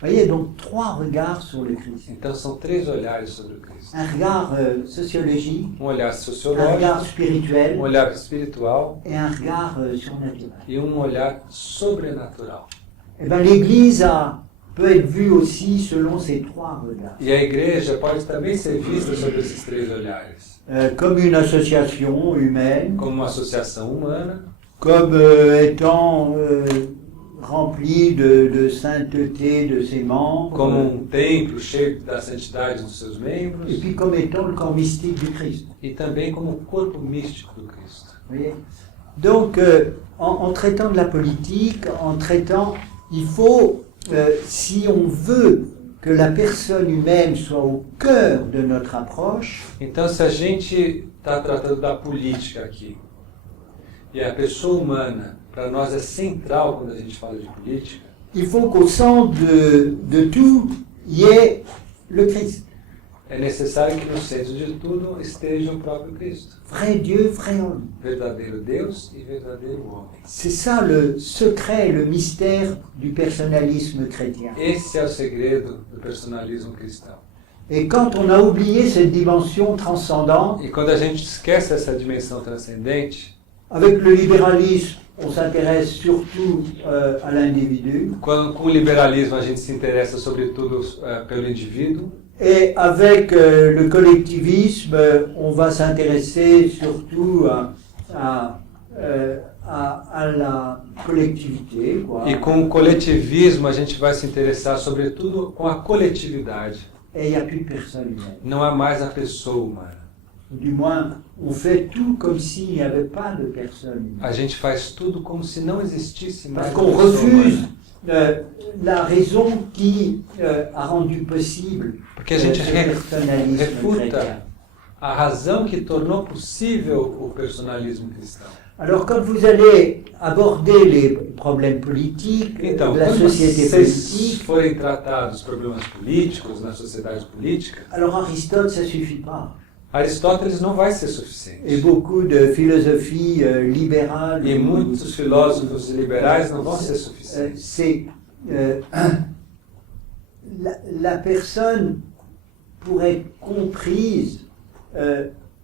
Vous voyez, donc 3 regards sur le Christ. Então são 3 olhares sobre o Cristo. Un regard sociologique, Um olhar un sociológico, regard spirituel um olhar espiritual et un regard surnaturel. e um olhar sobrenatural. Eh bien, l'Église peut être vue aussi selon ces 3 regards. E a igreja pode também ser vista sobre esses 3 olhares. Comme une association humaine, Como uma associação humana, comme étant remplie de sainteté de ses membres, como um templo cheio da santidade dos seus membros, et puis comme étant le corps mystique du Christ. e também como o corpo místico do Cristo. Vous voyez. Donc, en traitant de la politique, en traitant, il faut, si on veut que la personne humaine soit au cœur de notre approche, Então, se a gente está tratando da política aqui, e a pessoa humana, para nós é central quando a gente fala de política, il faut qu'au centre de tout, il y ait le Christ. é necessário que no centro de tudo esteja o próprio Cristo. Vrai Dieu, vrai homme. Verdadeiro Deus e verdadeiro homem. C'est ça le secret, le mystère du personnalisme chrétien. Esse é o segredo do personalismo cristão. Et quand on a oublié cette dimension transcendante, E quando a gente esquece essa dimensão transcendente, avec le libéralisme, on s'intéresse surtout à l'individu. com o liberalismo a gente se interessa sobretudo pelo indivíduo, Et avec le collectivisme, on va s'intéresser surtout à la collectivité, quoi. e com o coletivismo a gente vai se interessar sobretudo com a coletividade. Et il n'y a plus de personne humaine. Não há mais a pessoa humana. Du moins, on fait tout comme s'il n'y avait pas de personne humaine. A gente faz tudo como se não existisse mais Parce a qu'on pessoa refuse humana. la raison qui a rendu possible Porque a gente ce personnalisme refuta chrétien. a razão que tornou possível o personalismo cristão. Alors, quand vous allez aborder les problèmes politiques, Então, de la quando société vocês politique, forem tratados os problemas políticos na sociedade política, alors Aristote, ça suffit pas. Aristóteles não vai ser Et suficiente. beaucoup de philosophies libérales, E muitos filósofos liberais não vão ser suficientes. c'est la personne, pour être comprise,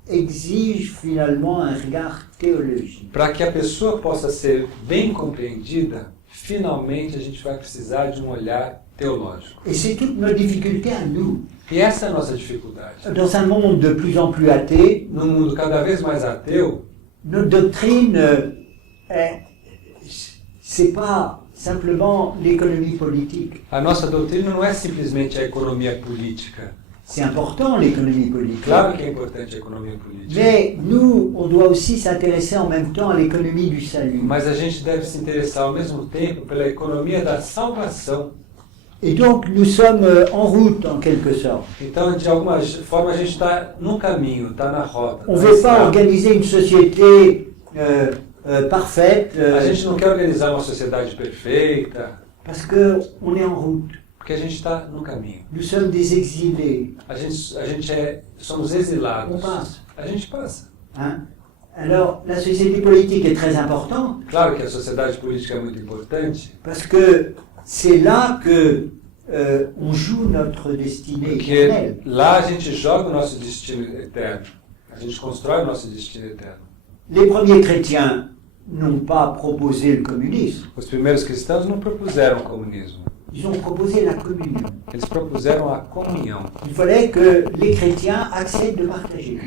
exige finalement un regard théologique. Para que a pessoa possa ser bem compreendida, finalmente a gente vai precisar de um olhar teológico. Et c'est toute notre difficulté à nous. E essa é a nossa dificuldade. Dans un monde de plus en plus athée, Num mundo cada vez mais ateu, notre doctrine, c'est pas simplement l'économie politique. a nossa doutrina não é simplesmente a economia política. C'est important l'économie politique. Claro que é importante a economia política. Mais nous, on doit aussi s'intéresser en même temps à l'économie du salut. Mas a gente deve se interessar ao mesmo tempo pela economia da salvação. Et donc nous sommes en route en quelque sorte. Então, de alguma forma, a gente está num caminho, está na rota. On tá ne na veut pas estrada. organiser une société parfaite A gente não quer organizar uma sociedade perfeita, parce qu'on est en route. porque a gente está no caminho. Nous sommes des exilés. Somos exilados. On passe. A gente passa. Hein? Alors la société politique est très importante Claro que a sociedade política é muito importante, parce que c'est là que on joue notre destinée porque éternelle. lá a gente joga o nosso destino eterno. A gente constrói o nosso destino eterno. Les premiers chrétiens n'ont pas proposé le communisme, Os primeiros cristãos não propuseram o comunismo. ils ont proposé la communion. Eles propuseram a comunhão. Il fallait que les chrétiens acceptent de partager.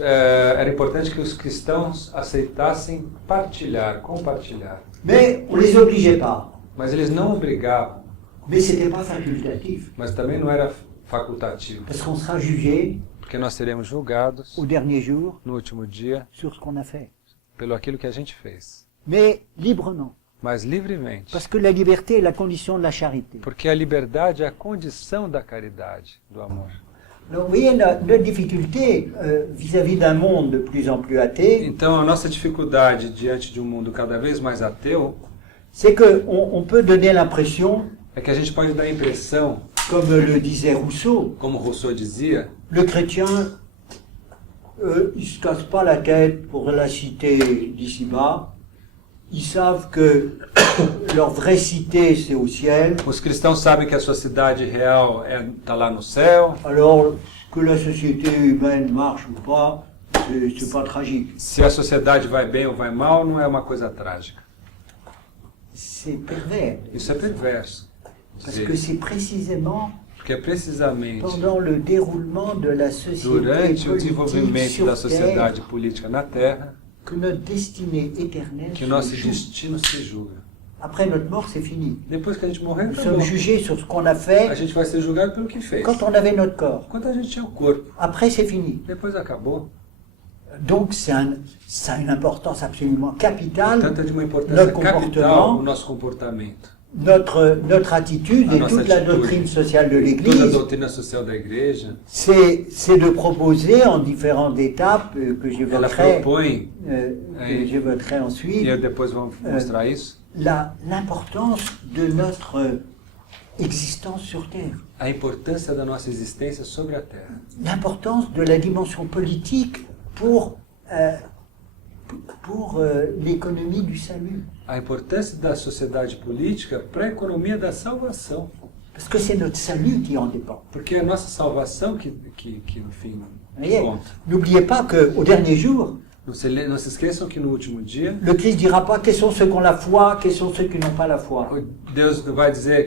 Era importante que os cristãos aceitassem partilhar, compartilhar. Mais on ne les obligeait pas. Mas eles não obrigavam, Mais ce n'était pas facultatif. mas também não era facultativo. Parce qu'on sera jugé Porque nós seremos julgados au dernier jour no último dia sur ce qu'on a fait. pelo aquilo que a gente fez. Mais librement. Mas livremente. Parce que la liberté est la condition de la charité. Porque a liberdade é a condição da caridade, do amor. Donc vous voyez, notre difficulté vis-à-vis d'un monde de plus en plus athée, Então, a nossa dificuldade diante de um mundo cada vez mais ateu c'est qu'on peut donner l'impression, é que a gente pode dar a impressão, comme le disait Rousseau, como Rousseau dizia, le chrétien, il ne se casse pas la tête pour la cité d'ici-bas. Ils savent que leur vraie cité, c'est au ciel. os cristãos sabem que a sua cidade real está lá no céu. Alors, que la société humaine marche ou pas, c'est pas tragique. Se a sociedade vai bem ou vai mal, não é uma coisa trágica. C'est pervers. Isso é perverso. Parce que c'est précisément Porque é precisamente pendant le déroulement de la société durante o politique desenvolvimento sur da Terre sociedade política na Terra que notre destinée éternelle que o se nosso joue. destino se julga. Après notre mort, c'est fini. Depois que a gente morrer, Nous tá sommes bom. jugés sur ce qu'on a A fait gente vai ser julgado pelo que fez. quand on avait notre corps. Quando a gente tinha o corpo. Après, c'est fini. Depois acabou. Donc, ça a une importance absolument capitale. Tanto é de uma importância Notre capital comportement, o nosso comportamento. notre attitude A et nossa toute la atitude. doctrine sociale de Toda a l'Église, doutrina social da igreja, c'est de proposer en différentes étapes que ela j'évoquerai propõe, ensuite, e eu depois vou mostrar isso, l'importance de notre existence sur Terre, a importância da nossa existência sobre a Terra. l'importance de la dimension politique pour l'économie du salut. A importância da sociedade política para a economia da salvação. Parce que c'est notre salut qui en dépend. Porque é a nossa salvação que no fim, Voyez, conta. n'oubliez pas qu'au dernier jour, Não se esqueçam que no último dia, le Christ dira pas quels sont ceux qui ont la foi, quels sont ceux qui n'ont pas la foi. Deus vai dizer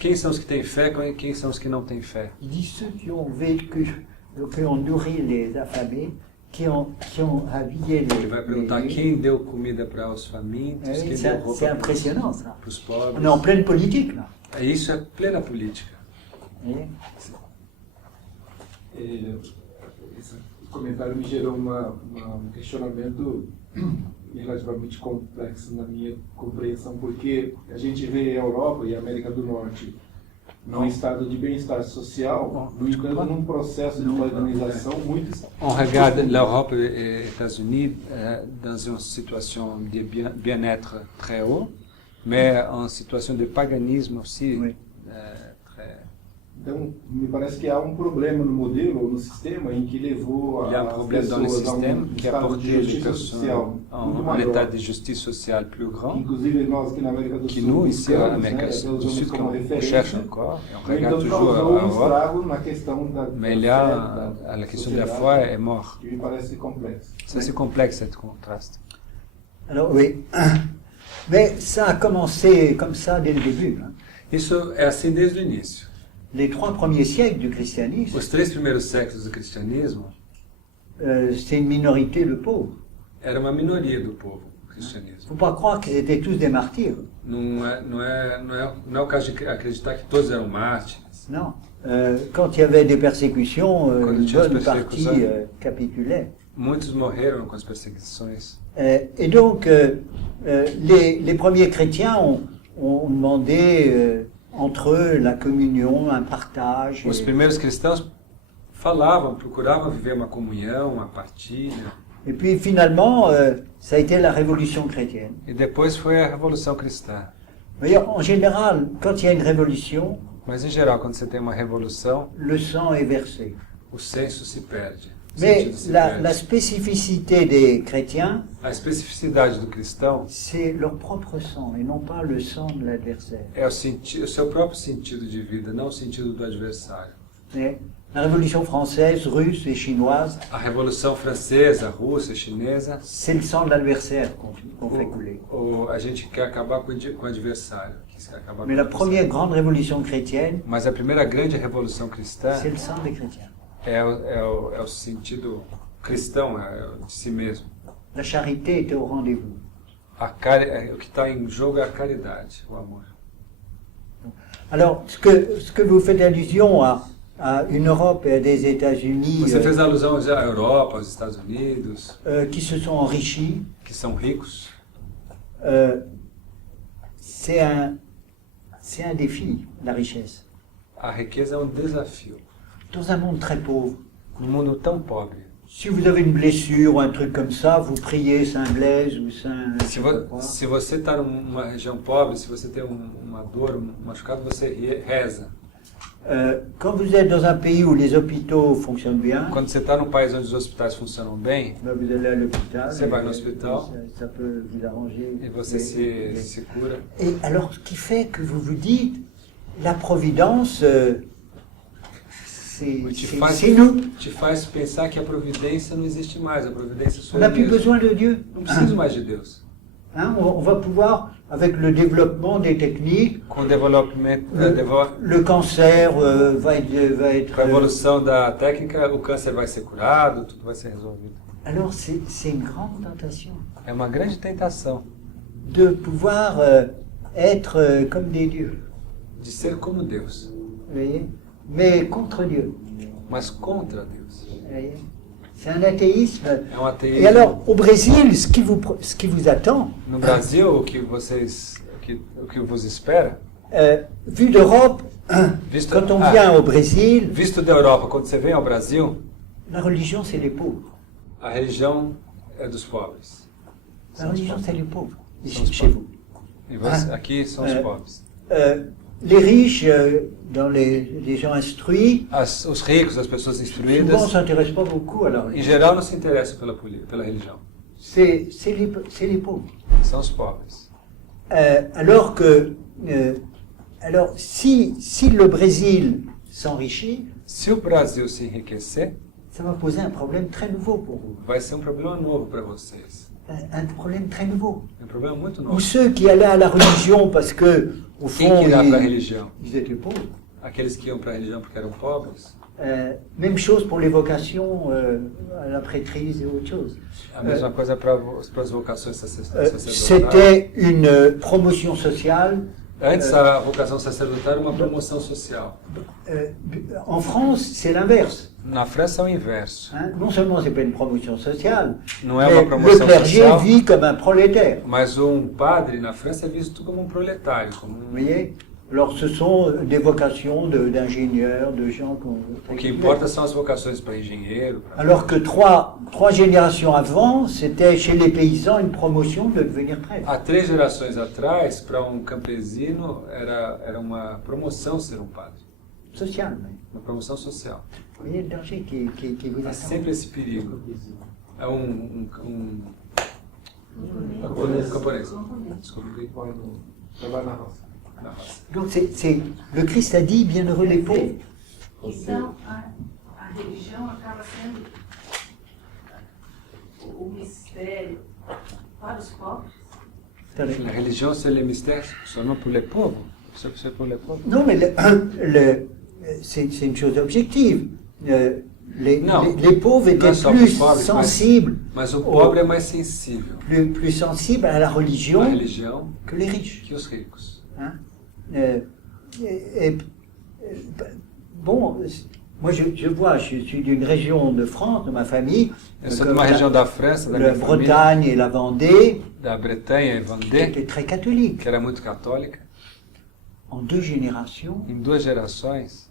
quem são os que têm fé, quem são os que não têm fé. Il dit ceux qui ont vécu, qui ont nourri les affamés, qui ont habillé Ele vai perguntar quem deu comida para os famintos, quem deu roupa C'est impressionnant ça. para os On pobres. est en pleine politique là. Isso é plena política. Voyez. Esse comentário me gerou um questionamento relativamente complexo na minha compreensão, porque a gente vê a Europa e a América do Norte num estado de bem-estar social, no entanto, num processo de organização muito... On regarde l'Europe et les États-Unis dans une situation de bien-être très haut, mais en situation de paganisme aussi Oui. très... Então, me parece que há um problema no modelo ou no sistema em que levou Il y a un as problème dans le pessoas a système um qui a estado de porté les justiça personnes social muito en état maior. de justice sociale plus grand, Inclusive nós aqui na América do que Sul, nous, ici à buscamos, Amérique né, do usamos Sud, como qu'on referência. cherche encore, et on No regarde entanto, toujours causou à Europe, estrago na questão da mais fé, là, da la question de la sociedade, foi est morte. que me parece complexo. Ça, c'est complexe, ce contraste. Alors oui. Mais ça a commencé comme ça dès le début. Hein. Isso é assim desde o início. Les 3 premiers siècles du christianisme, Os 3 primeiros séculos do cristianismo c'est une minorité de pauvres. era uma minoria do povo, o Il cristianismo. ne faut pas croire qu'ils étaient tous des martyrs. Não é o caso de acreditar que todos eram mártires. Non. Quand il y avait des persécutions, Quand une il y a des bonne partie persécutions. capitulait. Muitos morreram com as perseguições. Et donc, les premiers chrétiens ont demandé entre eux la communion, un partage. Os primeiros cristãos falavam, procuravam viver uma comunhão, uma partilha. Et puis finalement, ça a été la révolution chrétienne. E depois foi a Revolução Cristã. D'ailleurs, en général, quand il y a une révolution, Mas, em geral, quando você tem uma revolução, le sang est versé. o senso se perde. O Mais sentido se la perde. spécificité des chrétiens, A especificidade do cristão c'est leur propre sang et non pas le sang de l'adversaire. é o seu próprio sentido de vida, não o sentido do adversário. Mais la révolution française, russe et chinoise, A Revolução Francesa, Russa, Chinesa, c'est le sang de l'adversaire qu'on fait couler. a gente quer acabar com o adversário. Quer acabar Mais com la o première grande révolution chrétienne, Mas a primeira grande revolução cristã c'est le sang des chrétiens. é o sentido cristão, é de si mesmo. La charité était au rendez-vous. O que está em jogo é a caridade, o amor. Alors, ce que vous faites allusion à à une Europe et à des États-Unis Você fez alusão à Europa, aos Estados Unidos, qui se sont enrichis. que são ricos. C'est un défi, la richesse. A riqueza é um desafio. Dans un monde très pauvre, Num mundo tão pobre. si vous avez une blessure ou un truc comme ça, vous priez Saint Blaise ou Saint... Se você está numa região pobre, se você tem uma dor, um machucado, você reza. Quand vous êtes dans un pays où les hôpitaux fonctionnent bien, Quando você está num país onde os hospitais funcionam bem, ben vous allez à l'hôpital. Você vai no et hospital. ça peut vous arranger. e você se cura. Et alors, ce qui fait que vous vous dites, la providence, c'est nous. Te faz pensar que a providência não existe mais, a providência sou On n'a eu plus mesmo. besoin de Dieu. Não preciso mais de Deus. Hein, on va pouvoir, avec le développement des techniques, Com o desenvolvimento, le cancer va être... com a evolução da técnica, o câncer vai ser curado, tudo vai ser resolvido. Alors, c'est une grande tentation É uma grande tentação de pouvoir être comme des dieux, de ser como Deus, vous voyez, mais contre Dieu. mas contra Deus. Vous voyez. C'est un athéisme. É um Et ateísmo. alors, au Brésil, ce qui vous attend, No Brasil, o que vos espera, vu d'Europe, visto, quand on vient au Brésil, visto da Europa, quando você vem ao Brasil, la religion, c'est les pauvres. a religião é dos pobres. La religion, c'est les pauvres, São ici, os chez vous. pobres. E você, aqui são os pobres. Les riches, dans les gens instruits, Os ricos, as pessoas souvent, on ne instruídas, s'intéresse pas beaucoup à la em religion. geral não se interessam pela religião. C'est les pauvres. São os pobres. Alors que, si le Brésil s'enrichit, Se o Brasil se enriquecer, ça va poser un problème très nouveau pour vous. vai ser um problema novo para vocês. Un problème très nouveau. É um problema muito Ou novo. ceux qui allaient à la religion parce que, au Quem fond, que irá para a religião? ils étaient pauvres. Aqueles que iam para a religião porque eram pobres. Même chose pour les vocations à la prêtrise et autre chose. A mesma coisa para as vocações sacerdotais. C'était une promotion sociale. Antes, a vocação sacerdotal era uma promoção social. En France, c'est l'inverse. Na França é o inverso. Hein. Non seulement c'est pas une promotion sociale, Não é mais uma le promoção clergé social, vit comme un prolétaire. mas padre na França é visto como um proletário, como Vous voyez? Alors ce sont des vocations d'ingénieurs, de gens qu'on... O que importa são as vocações para engenheiro. Alors que trois générations avant, c'était chez les paysans une promotion de devenir prêtre. Há 3 gerações atrás, para campesino, era uma promoção ser padre. Social, mais. Uma promoção social. Vous voyez le danger qui vous Há attend. sempre esse perigo. É camponês. Desculpa. Trabalho na roça. Na roça. Donc le Christ a dit, bienheureux les pauvres. Então, a religião acaba sendo o mistério para os pobres. La religion, c'est le mystère seulement pour les pauvres. C'est pour les pauvres. Non, mais c'est une chose objective. Les pauvres étaient plus sensibles, Mas o pobre é mais sensível plus sensibles à la à religion religião que les riches. que os ricos. Hein. Bon, moi je vois, je suis d'une région de France, de ma famille, Eu sou de uma região da França, da la minha família, Bretagne et la Vendée, da Bretanha e qui Vendée, étaient très catholiques. que era muito católica. En 2 générations, Em 2 gerações,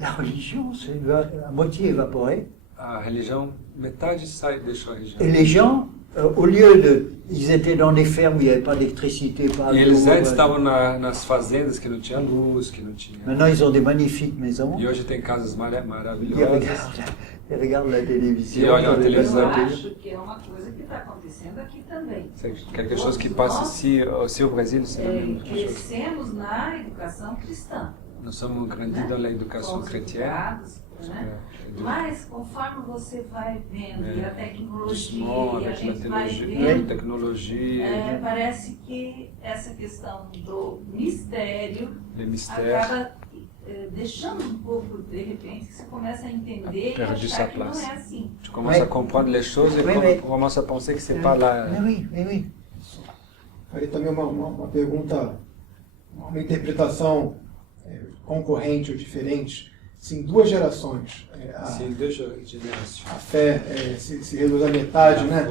la religion s'est à moitié évaporée. a religião, metade deixou a religião. Et les gens, au lieu de... Ils étaient dans des fermes où il n'y avait pas d'électricité, pas E eles d'eau, antes estavam nas fazendas que não tinha luz, que não tinha... Maintenant, ils ont des magnifiques maisons. E hoje tem casas Ils maravilhosas. regardent la télévision. E olham a Eu televisão. acho que é uma coisa que está acontecendo aqui também. Quelque chose qui passe ici, aussi au Brésil, c'est la même chose. Crescemos na educação cristã. Nous sommes grandis dans l'éducation Fomos chrétienne. educados, né? Mas conforme você vai vendo e a tecnologia Bom, e a a gente vai vendo, tecnologia, parece que essa questão do mistério les mystères, acaba deixando um pouco, de repente, que você começa a entender e Perdu achar sa que não place. é assim. tu commences à comprendre les choses et Oui. commences à penser que c'est pas là. Mais oui. Aí também uma pergunta, uma interpretação concorrente ou diferente. se em 2 gerações Sim, duas gerações. a fé se reduz à metade, né?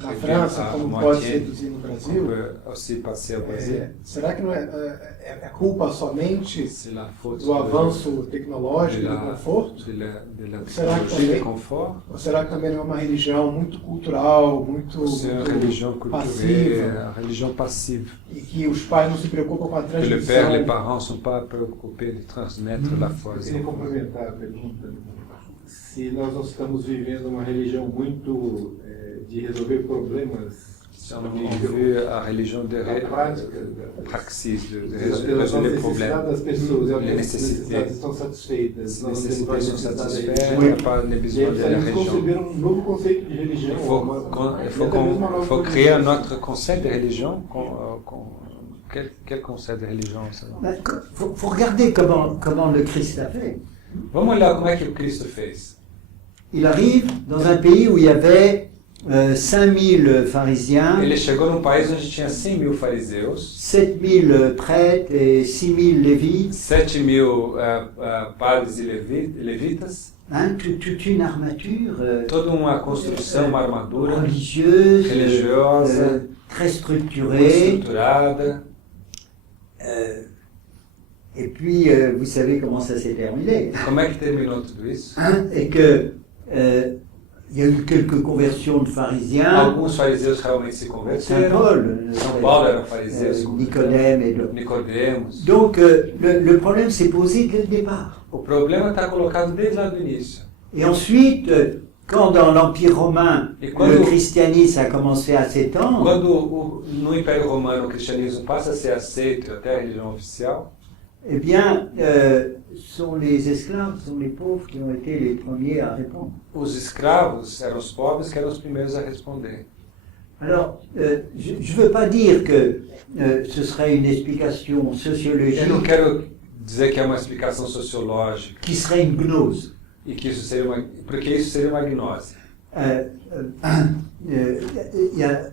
Na Na França, como pode se reduzir no Brasil, aussi passé au Brasil. será que não é culpa somente C'est la faute do avanço tecnológico, do conforto? de la Será que technologie, também- du confort. Ou será que também não é uma religião muito cultural, muito, C'est une muito religion culturelle, passiva, une religion passive. e que os pais não se preocupam com a Que le père, les transmissão? parents ne sont pas préoccupés de transmettre la foi. Eu queria complementar a pergunta. Se nós não estamos vivendo uma religião muito de resolver problemas, Si on veut la religion de da prática, praxis, de pelas résoudre les necessidades problèmes. das pessoas, e Les as nécessités. necessidades estão satisfeitas. Les Nós não temos nécessités mais sont necessidade da satisfaites, religião. il n'y a pas de E aí besoin de la precisamos religion. conceber um novo conceito de religião. Il faut, il faut créer un autre concept de religion. Quel concept de religion ça? Faut regarder comment le Christ a fait. Vamos olhar como é que o Cristo fez. Il arrive dans un pays où il y avait 5000 pharisiens, Ele chegou num país onde tinha 100.000 fariseus, 7000 prêtres et 6000 lévites, 7.000 padres e levitas, hein, toute une armature toda uma construção, uma armadura religieuse, religiosa, très structurée. estruturada. Et puis, vous savez comment ça s'est terminé. Como é que terminou tudo isso? Hein, et que il y a eu quelques conversions de pharisiens. Alguns fariseus realmente se Saint converteram. Paul, São Paulo era fariseu, se converteu. Nicodème et d'autres. Nicodemos. Donc, le problème s'est posé dès le départ. O problema está colocado desde lá do início. Et ensuite, quand dans l'Empire romain, Et quand le nous- christianisme a commencé à s'étendre, Quando no Império Romano o cristianismo passa a ser aceito até a religião oficial, eh bien, sont les esclaves, sont les pauvres qui ont été les premiers à répondre. os escravos eram os pobres que eram os primeiros a responder. Alors, je ne veux pas dire que ce serait une explication sociologique Eu não quero dizer que é uma explicação sociológica qui serait une gnose. e que isso seria uma, porque isso seria uma gnose. Il y a,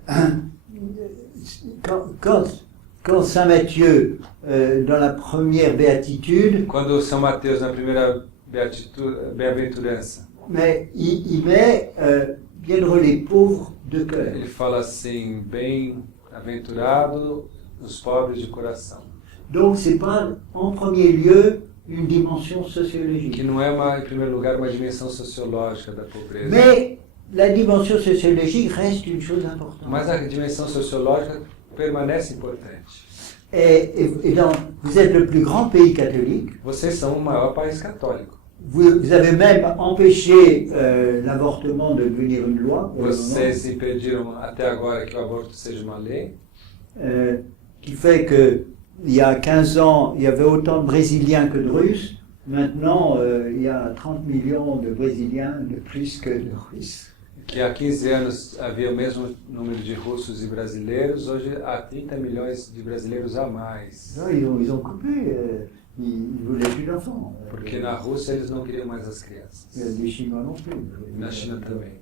quand Saint Matthieu, dans la première béatitude, Quando São Mateus na primeira bem-aventurança, mais il met bienheureux les pauvres de cœur. ele fala assim, bem-aventurado os pobres de coração, Donc c'est pas en premier lieu une dimension que sociologique. não é em primeiro lugar uma dimensão sociológica da pobreza. Mais la dimension sociologique reste une chose importante. Mas a dimensão sociológica permanece importante. Et vous êtes le plus grand pays catholique. Vocês são o maior país católico. Vous avez même empêché l'avortement de devenir une loi, pour le moment, Vocês impediram até agora que o aborto seja uma lei, qui fait que il y a 15 ans, il y avait autant de Brésiliens que de Russes. Maintenant, il y a 30 millions de Brésiliens de plus que de Russes. que há 15 anos havia o mesmo número de russos e brasileiros, hoje há 30 milhões de brasileiros a mais. Non, ils ont coupé, ils ne voulaient plus d'enfants. Porque na Rússia eles não queriam mais as crianças. Les Chinois non plus. Na China também.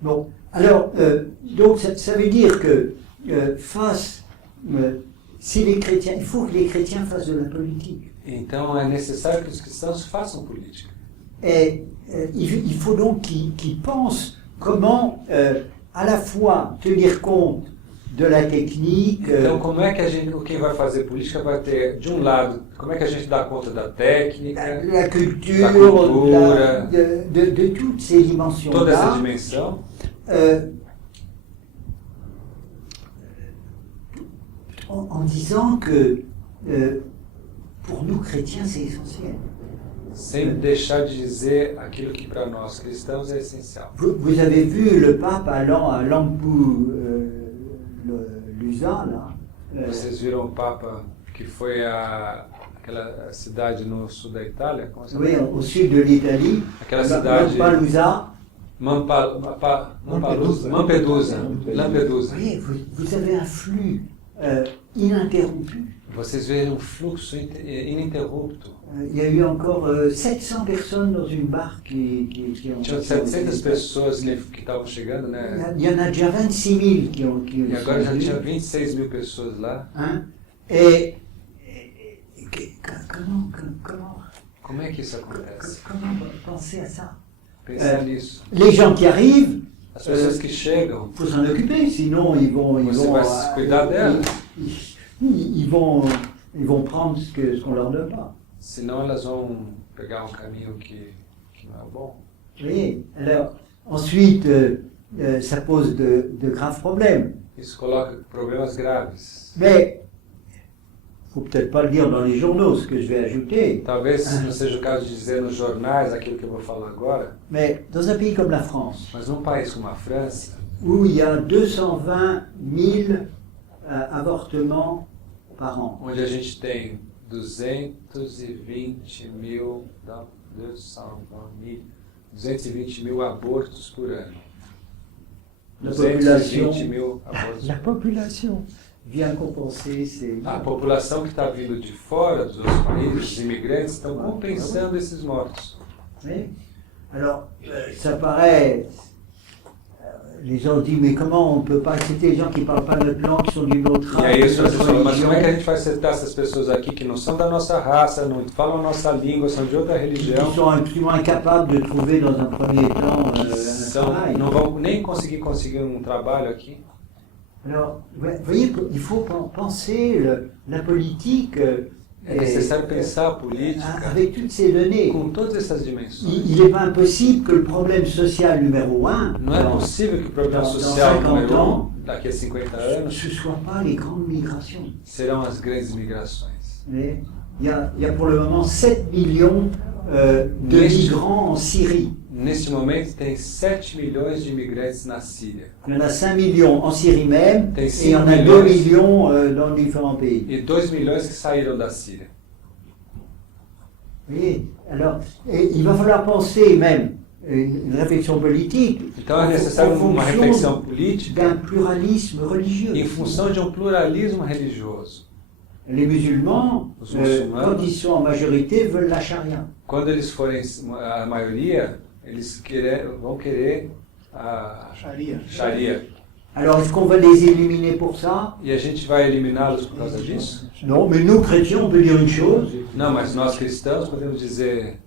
Bon, alors, donc ça veut dire que face, si les chrétiens, il faut que les chrétiens fassent de la politique. Então é necessário que os cristãos façam política. Et il faut donc qu'ils pensent comment à la fois tenir compte de la technique. Então como é que a gente, quem vai fazer política vai ter, de um lado, como é que a gente dá conta da técnica, La culture, la cultura, de toutes ces dimensions-là. toda essa dimensão, en disant que pour nous chrétiens c'est essentiel. sem deixar de dizer aquilo que para nós cristãos é essencial. Vous avez vu le pape allant à Lampedusa, là. Vocês viram o Papa que foi aquela cidade no sul da Itália? Como se chama? Oui, au sud de l'Italie. Aquela cidade... Lampedusa. Lampedusa. Oui, vous avez un flux ininterrompu. Vocês veem um fluxo ininterrupto. Il y a eu encore 700 personnes dans une barque qui ont... Tinha 700 pessoas que estavam chegando, né? Il y en a déjà 26 000 qui ont... E agora já tinha 26 mil pessoas lá. Hein? Et Como é que isso acontece? Comment penser à ça? Pensar nisso. Les gens qui arrivent, As pessoas que chegam, il faut s'en occuper, sinon ils vont, você vai cuidar delas. ils vont prendre ce qu'on leur donne pas. Senão elas vão pegar um caminho que não é bom. Vous voyez? Alors, ensuite, ça pose de graves problèmes. Isso coloca problemas graves. Mais, il ne faut peut-être pas le dire dans les journaux, ce que je vais ajouter. Talvez não seja o caso de dizer nos jornais aquilo que eu vou falar agora, Mais dans un pays comme la France, mas num país como a França, où il y a 220 000 avortements par an, onde a gente tem 220 mil, não, 220 mil abortos por ano. la 220 population, mil abortos. la population vient compenser ces... A população que está vindo de fora dos outros países, os imigrantes, estão compensando esses mortos. Oui. Alors, ça paraît... Les gens disent, mais comment on ne peut pas accepter les gens qui ne parlent pas notre langue, qui sont d'une autre E aí race, as d'une pessoas autre falam, mas religion? como é que a gente vai aceitar essas pessoas aqui que não são da nossa raça, não falam a nossa língua, são de outra religião, Ils sont absolument incapables de trouver dans un premier temps un travail. não vão nem conseguir um trabalho aqui? Alors, vous voyez, il faut penser la politique É necessário pensar a política avec toutes ces données. com todas essas dimensões. Il n'est pas impossible que le problème social numéro un, Não é possível que o problema dans social 50 número ans, daqui a 50 anos ce ne soit pas les grandes migrations. serão as grandes migrações. Mais il y a pour le moment 7 millions de migrants en Syrie. Neste momento tem 7 milhões de imigrantes na Síria Il y en a 5 millions en Syrie même, Tem et il y 5 en a 2 milhões. millions dans différents pays. e 2 milhões que saíram da Síria. Vous voyez? Alors, et il va falloir penser même une réflexion politique Então é necessário uma reflexão política d'un pluralisme religieux. em função de pluralismo religioso. Les musulmans, Os muçulmanos, quand ils sont en majorité, veulent la charia. quando eles forem a maioria, eles vão querer a Sharia. Alors, est-ce qu'on va les éliminer pour ça? E a gente vai eliminá-los por causa disso? Non, mais nous, chrétiens, on peut dire une chose. Não, mas nós cristãos podemos dizer,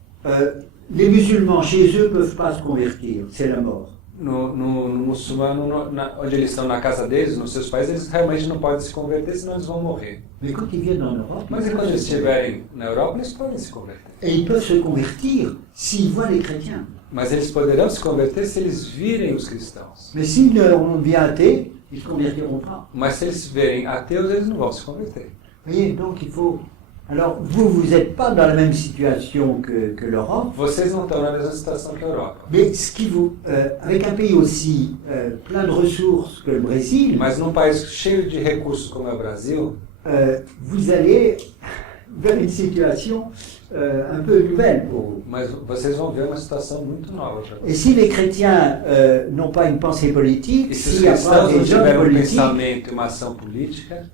Les musulmans, chez eux, ne peuvent pas se convertir. C'est la mort. no muçulmano, onde eles estão na casa deles, nos seus países, eles realmente não podem se converter, senão eles vão morrer. Mais quand ils viennent en Europe, Mas e quando eles estiverem na Europa, eles podem se converter. et ils peuvent se convertir s'ils voient les chrétiens. Mas eles poderão se converter se eles virem os cristãos. Mais s'ils ont bien athée, ils ne se convertiront pas. Mas se eles verem ateus, eles não vão se converter. Vous voyez, donc il faut... Alors, vous n'êtes pas dans la même situation que l'Europe, Vocês não estão na mesma situação que a Europa. mais ce qui vous... avec un pays aussi plein de ressources que le Brésil, Mas num país cheio de recursos como é o Brasil, vous allez vers une situation un peu nouvelle pour vous. mas vocês vão ver uma situação muito nova para Et vocês. si les chrétiens n'ont pas une pensée politique, E se os s'il n'y a pas cristãos não des hommes tiverem um politiques, pensamento e uma ação política,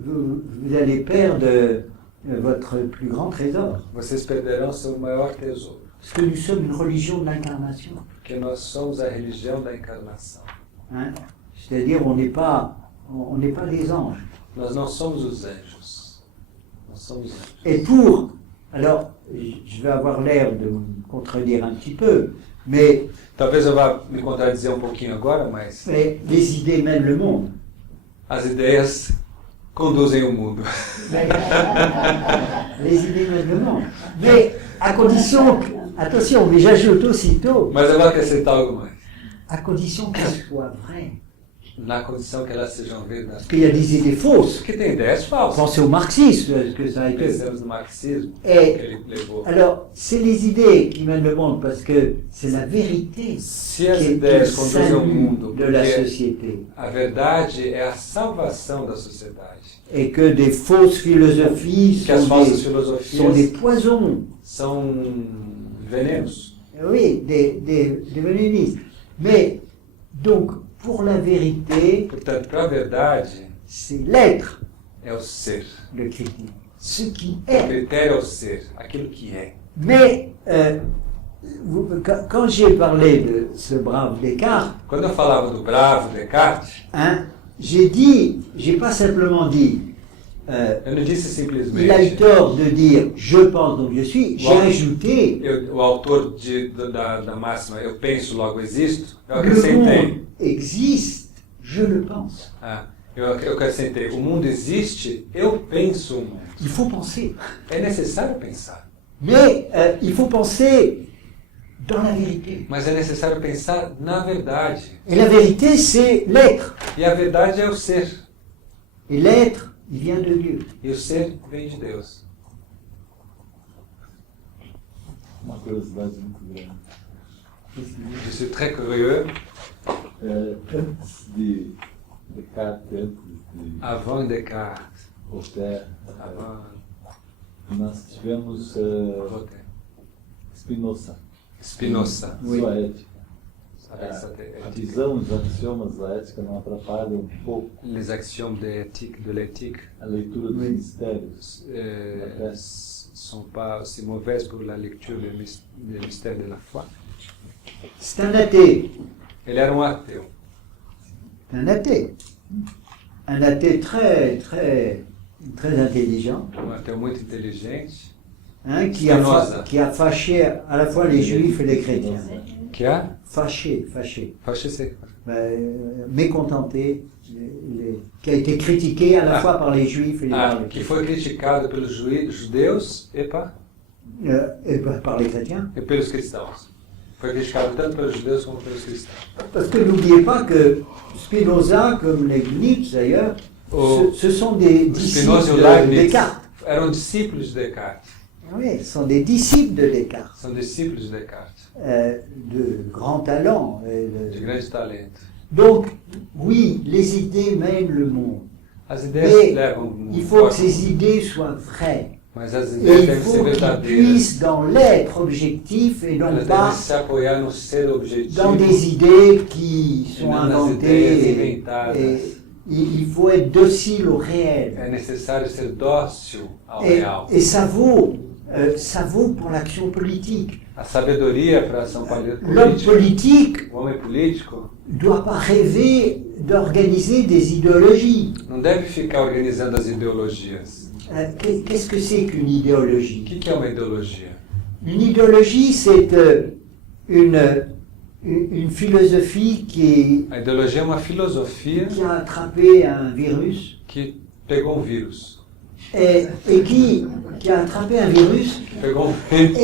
vous allez perdre votre plus grand trésor. vocês perderão seu maior tesouro. Parce que nous sommes une religion de l'incarnation. Porque nós somos a religião da encarnação. Hein? C'est-à-dire, on n'est pas des anges. Nós não somos os anjos. Nós somos anjos. Et pour... Alors, je vais avoir l'air de me contredire un petit peu, mais Talvez eu vá me contradizer um pouquinho agora, mas les idées mènent le monde. as ideias conduzem o mundo. Les idées mènent le monde. Mais à condition que... Attention, mais j'ajoute aussitôt, Mas eu vou acrescentar algo mais. à condition qu'elles soient vraies. Na condição que elas sejam Parce verdadeiras. qu'il y a des idées fausses. Porque tem ideias falsas. Pensez au marxisme, ce que ça a été. Pensamos no marxismo, que Et ele levou. alors, c'est les idées qui mènent le monde, parce que c'est la vérité Se qui as est le ideias conduzem o salut mundo, de la porque société. a verdade é a salvação da sociedade. Et que des fausses philosophies Que as falsas sont des filosofias poisons. são venenos. Oui, des vénénistes. Mais, donc, pour la vérité, Portanto, para a verdade, c'est l'être, é o ser. le critique. Ce qui O est. critério é o ser, aquilo que é. Mais, quand j'ai parlé de ce brave Descartes, Quando eu falava do bravo Descartes, hein, j'ai pas simplement dit, Eu não disse il a eu simplesmente. tort de dire je pense donc je suis. J'ai ajouté O autor da máxima, eu penso, logo existo, eu le acrescentei. monde existe, je le pense. Eu acrescentei, o mundo existe, eu penso o mundo. Il faut penser. É necessário pensar. Mais il faut penser dans la vérité. Mas é necessário pensar na verdade. Et la vérité, c'est l'être. E a verdade é o ser. Et l'être, il vient de Dieu. E o ser vem de Deus. Uma curiosidade muito grande. Je suis très curieux. Antes de Descartes, antes de Avant Descartes, Voltaire, avant nós tivemos Voltaire, Spinoza, Spinoza. sua ética. Essa A visão, os axiomas da ética não atrapalham um pouco Les axiomes de l'éthique a leitura dos mistérios. sont pas aussi mauvaises pour la lecture des mystères de la foi. C'est un athée. Ele era um ateu. Un athée. Un athée très, très, très intelligent, Um ateu muito inteligente. hein, Spinoza. qui a fâché à la fois les juifs et les chrétiens. Que a? Fâché. Fachecê. Mécontenté, qui a été critiqué à la fois par les juifs et par les Que foi criticado pelos judeus et par les chrétiens. e pelos cristãos. Foi criticado tanto pelos judeus como pelos cristãos. Parce que n'oubliez pas que Spinoza, comme Leibniz d'ailleurs, ce sont des Spinoza e o disciples de Leibniz Descartes. eram discípulos de Descartes. Oui, ce sont des disciples de Descartes, São discípulos de Descartes, de grands talents. de grande talento. Donc, oui, les idées mènent le monde. As ideias Mais levam o mundo il faut que fora, ces idées soient vraies. mas as Et ideias il devem ser faut qu'ils verdadeiras. puissent dans l'être objectif et non Elas devem pas se apoiar no ser objetivo, dans des idées qui e sont não nas ideias inventées. inventadas. Et il faut être docile au réel. É necessário ser dócil ao Et, real. et ça vaut pour l'action politique. A sabedoria para a ação L'homme política, politique o homem político, ne doit pas rêver d'organiser des idéologies. não deve ficar organizando as ideologias. Qu'est-ce que c'est qu'une O idéologie? que é uma ideologia? Une idéologie, c'est une philosophie A ideologia é uma filosofia qui a attrapé un virus que pegou um vírus. et qui a attrapé un virus Pegou um vírus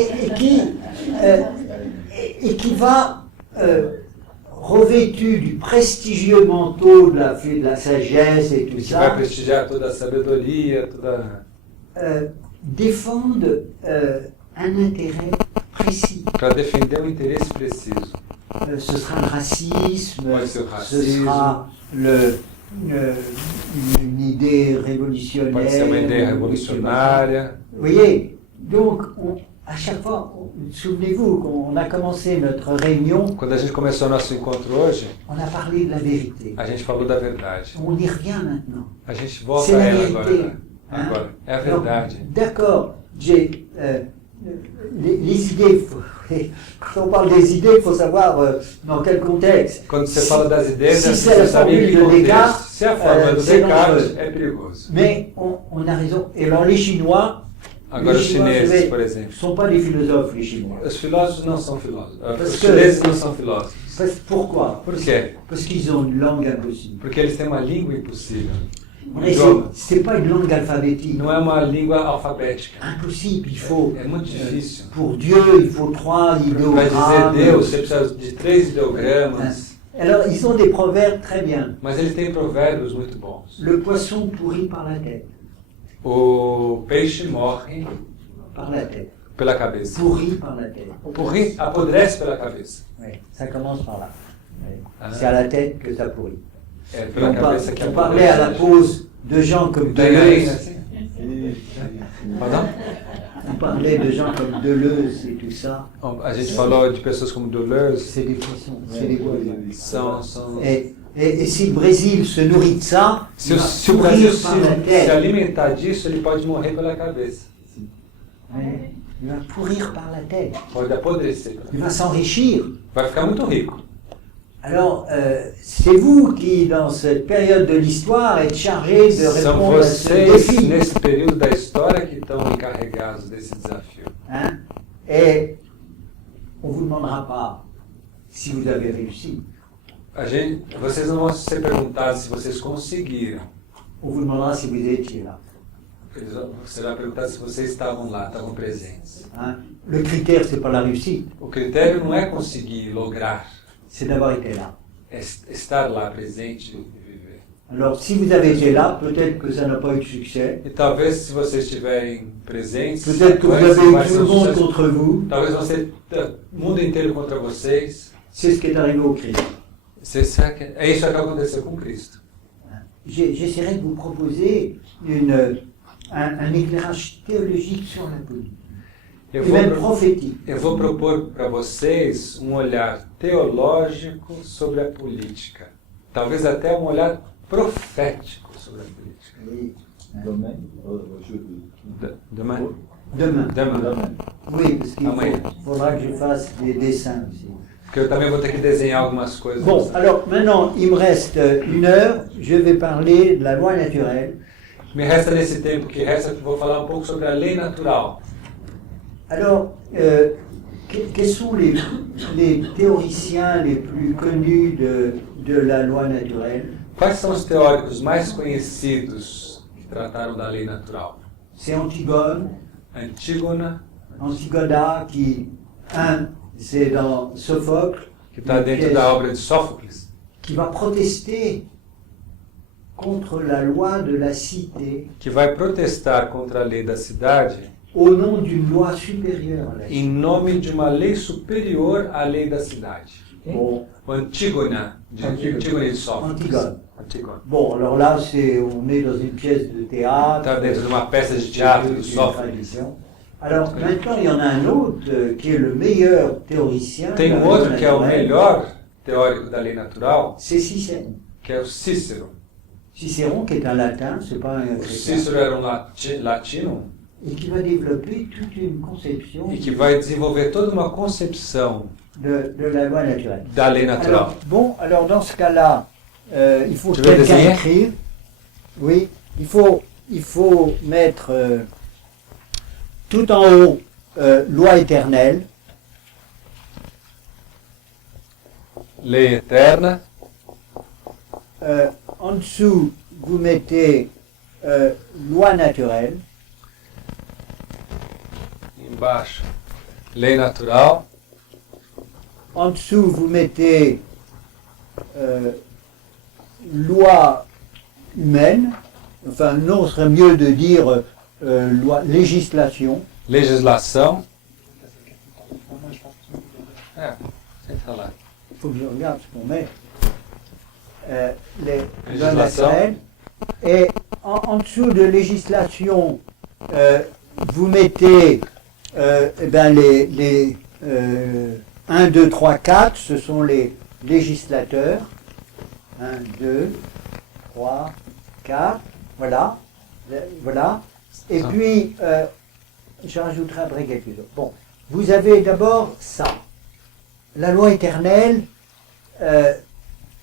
et qui va, revêtu du prestigieux manteau de la sagesse et tout que vai ça, prestigiar toda a sabedoria, toda défendre un intérêt précis. para defender um interesse preciso. Ce sera le racisme, Ouais, c'est le ce racisme. sera une idée révolutionnaire. Pode ser uma ideia revolucionária. Vous voyez, donc à chaque fois, souvenez-vous qu'on a commencé notre réunion, Quando a gente começou nosso encontro hoje, on a parlé de la vérité. a gente falou da verdade. On y revient maintenant. A gente volta C'est a la ela vérité. agora. hein. Agora, é a Alors, verdade. d'accord, j'ai les idées. Quand on parle des idées, il faut savoir dans quel contexte. Quando você fala das ideias, si você c'est la precisa saber em que formule de contexto. Descartes, Se a forma do c'est Descartes, dangereux. é perigoso. Mais on a raison. Et alors les Chinois, Agora, os Chinois, chineses, vous savez, por exemplo. ne sont pas des philosophes, les Chinois. Os filósofos não são filósofos. Parce Os que- chineses não são filósofos. Pourquoi? Por quê? Parce qu'ils ont une langue impossible. Porque eles têm uma língua impossível. Um Mais idioma. c'est pas une langue alphabétique. Não é uma língua alfabética. Impossible. Il faut, É muito difícil. pour Dieu, il faut 3 Para dizer idéogrammes. Deus, você precisa de 3 ideogramas. Alors, ils ont des proverbes très bien. Mas eles têm provérbios muito bons. Le poisson pourrit par la tête. O peixe morre Par la tête. pela cabeça. Pourrit par la tête. Pourri apodrece pela cabeça. Oui, ça commence par là. Oui. Ah. C'est à la tête que ça pourrit. É Et pela cabeça que on parlait à la apodrece. pause de gens comme Daí, Deleuze. assim. Pardon? On parlait de gens comme Deleuze et tout ça. A gente falou de pessoas como Deleuze. C'est des poissons, c'est des poissons. São... Et si le Brésil se nourrit de ça, Se il o, va se o Brasil pourrir par la se tête. alimentar disso, ele pode morrer pela cabeça. Oui, il va pourrir par la tête. Pode apodrecer. Il va s'enrichir. Vai ficar muito rico. Alors, c'est vous qui, dans cette période de l'histoire, êtes chargé de São répondre à ce vocês, défi. nesse período da história, que estão encarregados desse desafio. Hein? Et on ne vous demandera pas si vous avez réussi. Vocês não vão ser perguntados se vocês conseguiram. On vous demandera si vous étiez là. Será perguntado se vocês estavam lá, estavam presentes. Hein? Le critère, c'est pas la réussite, O critério não é conseguir, lograr, c'est d'avoir été là. é estar lá presente e viver. Alors, si vous avez été là, peut-être que ça n'a pas eu de succès. E talvez, se vocês estiverem presentes, Peut-être que vous vai avez eu vai tout ser le um monde sucesso. contre vous. Talvez vão ser o mundo inteiro contra vocês. C'est ce qui est arrivé au Christ. É isso que aconteceu com Cristo. J'essaierai de vous proposer un éclairage théologique sur la politique, Eu et même vou, prophétique. eu vou propor para vocês um olhar teológico sobre a política. Talvez até um olhar profético sobre a política. Oui. Demain, aujourd'hui. Demain? Demain. Demain. Oui, parce qu'il Amanhã. faudra que je fasse des dessins aussi. Porque eu também vou ter que desenhar algumas coisas. Bon, alors maintenant, il me reste 1 heure. Je vais parler de la loi naturelle. Me resta nesse tempo que resta, que vou falar um pouco sobre a lei natural. Alors, quels sont les théoriciens les plus connus de la loi naturelle? Quais são os teóricos mais conhecidos que trataram da lei natural? C'est Antigone, Antígona, Antigona, c'est dans Sophocle, que está dentro da obra de Sófocles, qui va protester contre la loi de la cité que vai protestar contra a lei da cidade au nom d'une loi supérieure à la cité. em nome de uma lei superior à lei da cidade. Bon, O Antígona, Antígona de Sófocles. Antigone. Antígona. Bon, alors là, on est dans une pièce de théâtre. Está dentro de uma peça de teatro de une Sófocles. tradition. Alors maintenant, il y en a un autre qui est le meilleur théoricien. de Tem la um loi outro que é o naturelle. melhor teórico da lei natural, C'est Cicéron. que é o Cícero. Cicéron, qui est un latin, c'est pas un O chrétien, Cícero era um latino et qui va développer toute une conception e que vai desenvolver toda uma concepção de la loi naturelle. da lei natural. Alors dans ce cas-là, il faut Tu que veux quelqu'un désigner? écrive. Oui, il faut mettre tout en haut loi éternelle, Lei eterna, en dessous vous mettez loi naturelle, embaixo, lei natural, en dessous vous mettez loi humaine, enfin non, ce serait mieux de dire loi, législation. legislação. Senta lá. Il faut que je regarde ce qu'on met. Les lois Législation. naturelles. Et en dessous de législation, vous mettez les 1, 2, 3, 4, ce sont les législateurs. 1, 2, 3, 4, voilà. Voilà. Et Ça. puis, je rajouterai après quelque chose. Bon, vous avez d'abord ça. La loi éternelle,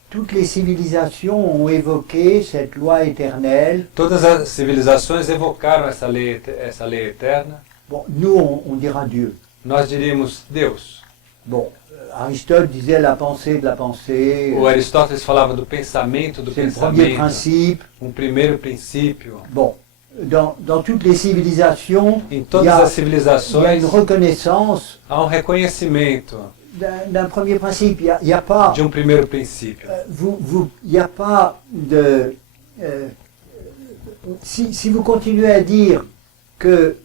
toutes les civilisations ont évoqué cette loi éternelle. Todas as civilizações evocaram essa lei eterna. Bon, nous, on dira Dieu. Nós diríamos Deus. Bon, Aristote disait la pensée de la pensée. O Aristóteles falava do pensamento do C'est le premier pensamento, principe. primeiro princípio. Bon, dans toutes les civilisations, Em il y todas a, as il y a civilizações une reconnaissance há reconhecimento d'un premier principe. Il y a pas, de primeiro princípio. il n'y a pas de... si vous continuez à dire que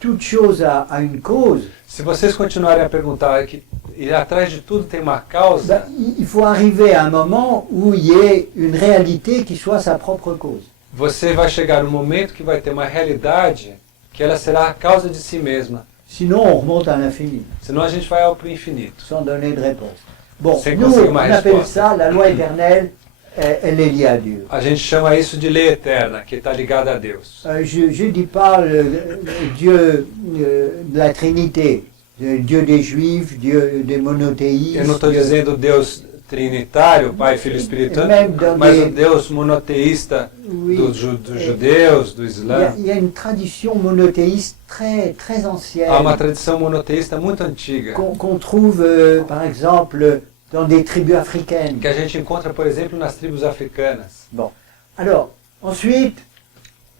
toute chose a une cause, Se vocês continuarem a perguntar que e atrás de tudo tem uma causa, ben, il faut arriver à un moment où il y ait une réalité qui soit sa propre cause. você vai chegar num momento que vai ter uma realidade que ela será a causa de si mesma. Sinon, on remonte à l'infini, Senão a gente vai ao infinito. sans donner de réponse. Bon, C'est nous, conseguir on uma appelle resposta. ça la loi éternelle, elle est liée à Dieu. A gente chama isso de lei eterna, que está ligada a Deus. Je ne dis pas le Dieu de la Trinité, le Dieu des Juifs, Dieu des monothéistes. Eu não estou Dieu- dizendo Deus trinitário, Pai, Filho e Espírito Et même Santo, dans mas des- o Deus monoteísta Oui, dos judeus, do il y, Islã. il y a une tradition monothéiste très, très ancienne Há uma tradição monoteísta muito antiga, qu'on trouve, par exemple, dans des tribus africaines. que a gente encontra, por exemplo, nas tribos africanas. Bon. Alors, ensuite,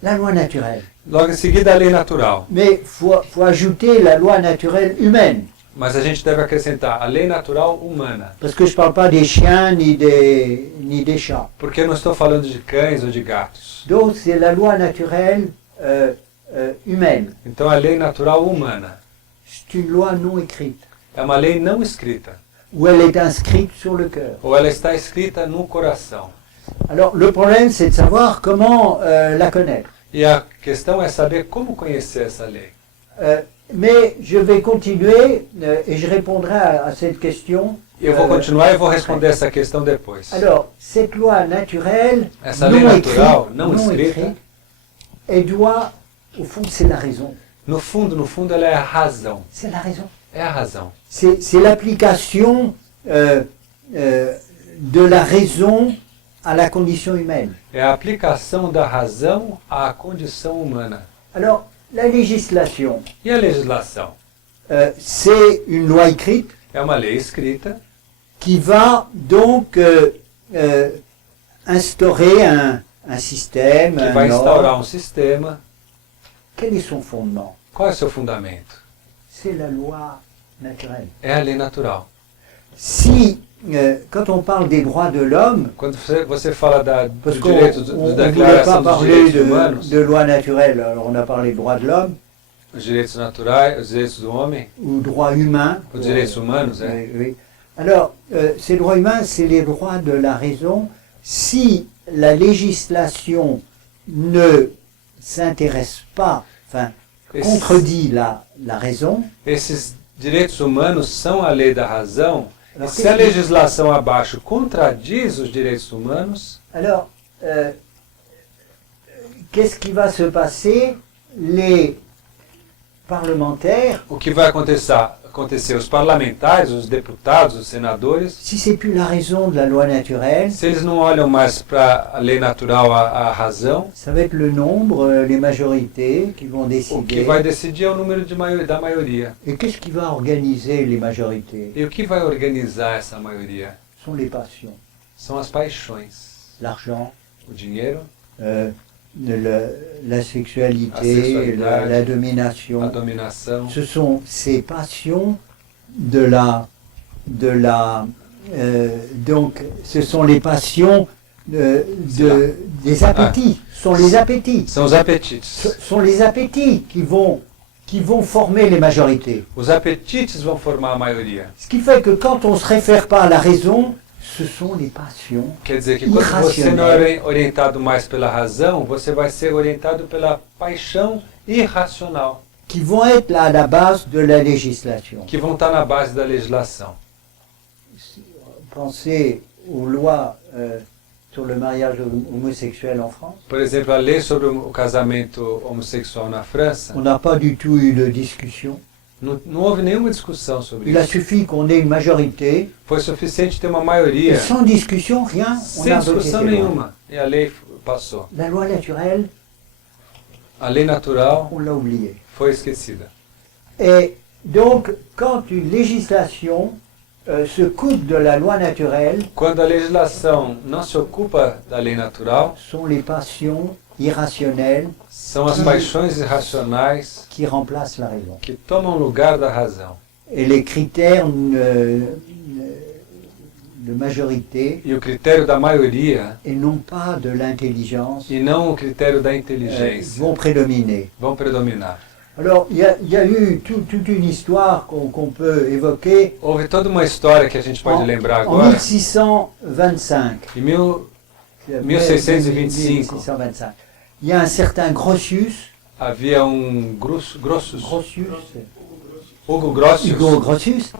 la loi naturelle. Logo em seguida, a lei natural. Mais il faut ajouter la loi naturelle humaine. Mas a gente deve acrescentar a lei natural humana. Parce que je ne parle pas des chiens ni des chats. Porque eu não estou falando de cães ou de gatos. Donc, c'est la loi naturelle humaine. Então, a lei natural humana C'est une loi non écrite, é uma lei não escrita, où elle est inscrite sur le cœur. ou ela está escrita no coração. Alors, le problème, c'est de savoir comment la connaître. E a questão é saber como conhecer essa lei. Mais je vais continuer et je répondrai à cette question. Eu vou continuar e vou responder essa questão depois. Alors, cette loi naturelle, Essa lei natural, não escrita, écrite, elle doit, au fond, c'est la raison. no fundo, ela é a razão. C'est la raison. É a razão. C'est l'application de la raison à la condition humaine. É a aplicação da razão à condição humana. Alors, la législation, E a legislação? c'est une loi écrite É uma lei escrita qui va donc instaurer un système, que un vai ordre. instaurar um sistema. Quel est son fondement? Qual é o seu fundamento? C'est la loi naturelle. É a lei natural. Si, quand on parle des droits de l'homme, Quando você fala parce do qu'on direito, ne da voulait pas declaração dos parler direitos humanos, de loi naturelle, alors on a parlé de droits de l'homme os direitos naturais, os direitos do homem, ou droits humains. os direitos humanos, Oui, oui. Alors, ces droits humains, c'est les droits de la raison. Si la législation ne s'intéresse pas, enfin, contredit la raison, Esses direitos humanos são a lei da razão. E alors, se a legislação abaixo contradiz os direitos humanos, alors, qu'est-ce qui va se passer? Les parlementaires, o que vai acontecer? Os parlamentares, os deputados, os senadores, si c'est plus la raison de la loi naturelle, se eles não olham mais para a lei natural, a razão, ça va être le nombre, les majorités qui vont o que décider. vai decidir é o número da maioria. Et qu'est-ce qui va organiser les majorités? E o que vai organizar essa maioria? Ce sont les passions. São as paixões. L'argent, O dinheiro, la sexualité, La sexualité, la a domination. dominação. Ce sont ces passions donc ce sont les passions des appétits. Ce sont les appétits. São os apetites. Ce sont les appétits qui vont former les majorités. Os apetites vão formar a maioria. Ce qui fait que quand on ne se réfère pas à la raison, ce sont les passions Quer dizer que quando você não irracionais é orientado mais pela razão, você vai ser orientado pela paixão irracional, qui vont être là à la base de la législation. que vão estar na base da legislação. Pensez aux lois sur le mariage homosexuel en France. Por exemplo, a lei sobre o casamento homossexual na França, On n'a pas du tout eu de discussion. não houve nenhuma discussão sobre Il a isso. suffi qu'on ait une majorité. Foi suficiente ter uma Et maioria, sans discussion, rien. On sem a voté discussão ces lois. nenhuma, e a lei passou. La loi naturelle, A lei natural on l'a oubliée. foi esquecida. Et donc, quand une législation se coupe de la loi naturelle, Quando a legislação não se ocupa da lei natural, sont les passions irrationnelles são as paixões irracionais qui remplacent la raison. que tomam lugar da razão. Et les critères de majorité E o critério da maioria, et non pas de l'intelligence e não o critério da inteligência, vont prédominer. vão predominar. Alors, il y a eu toute une histoire qu'on peut évoquer. Houve toda uma história que a gente pode lembrar En agora. 1625. Em 1625, 1625. Il y a un certain Grotius. havia Grossus, Grotius. Hugo Grotius, Hugo Grotius,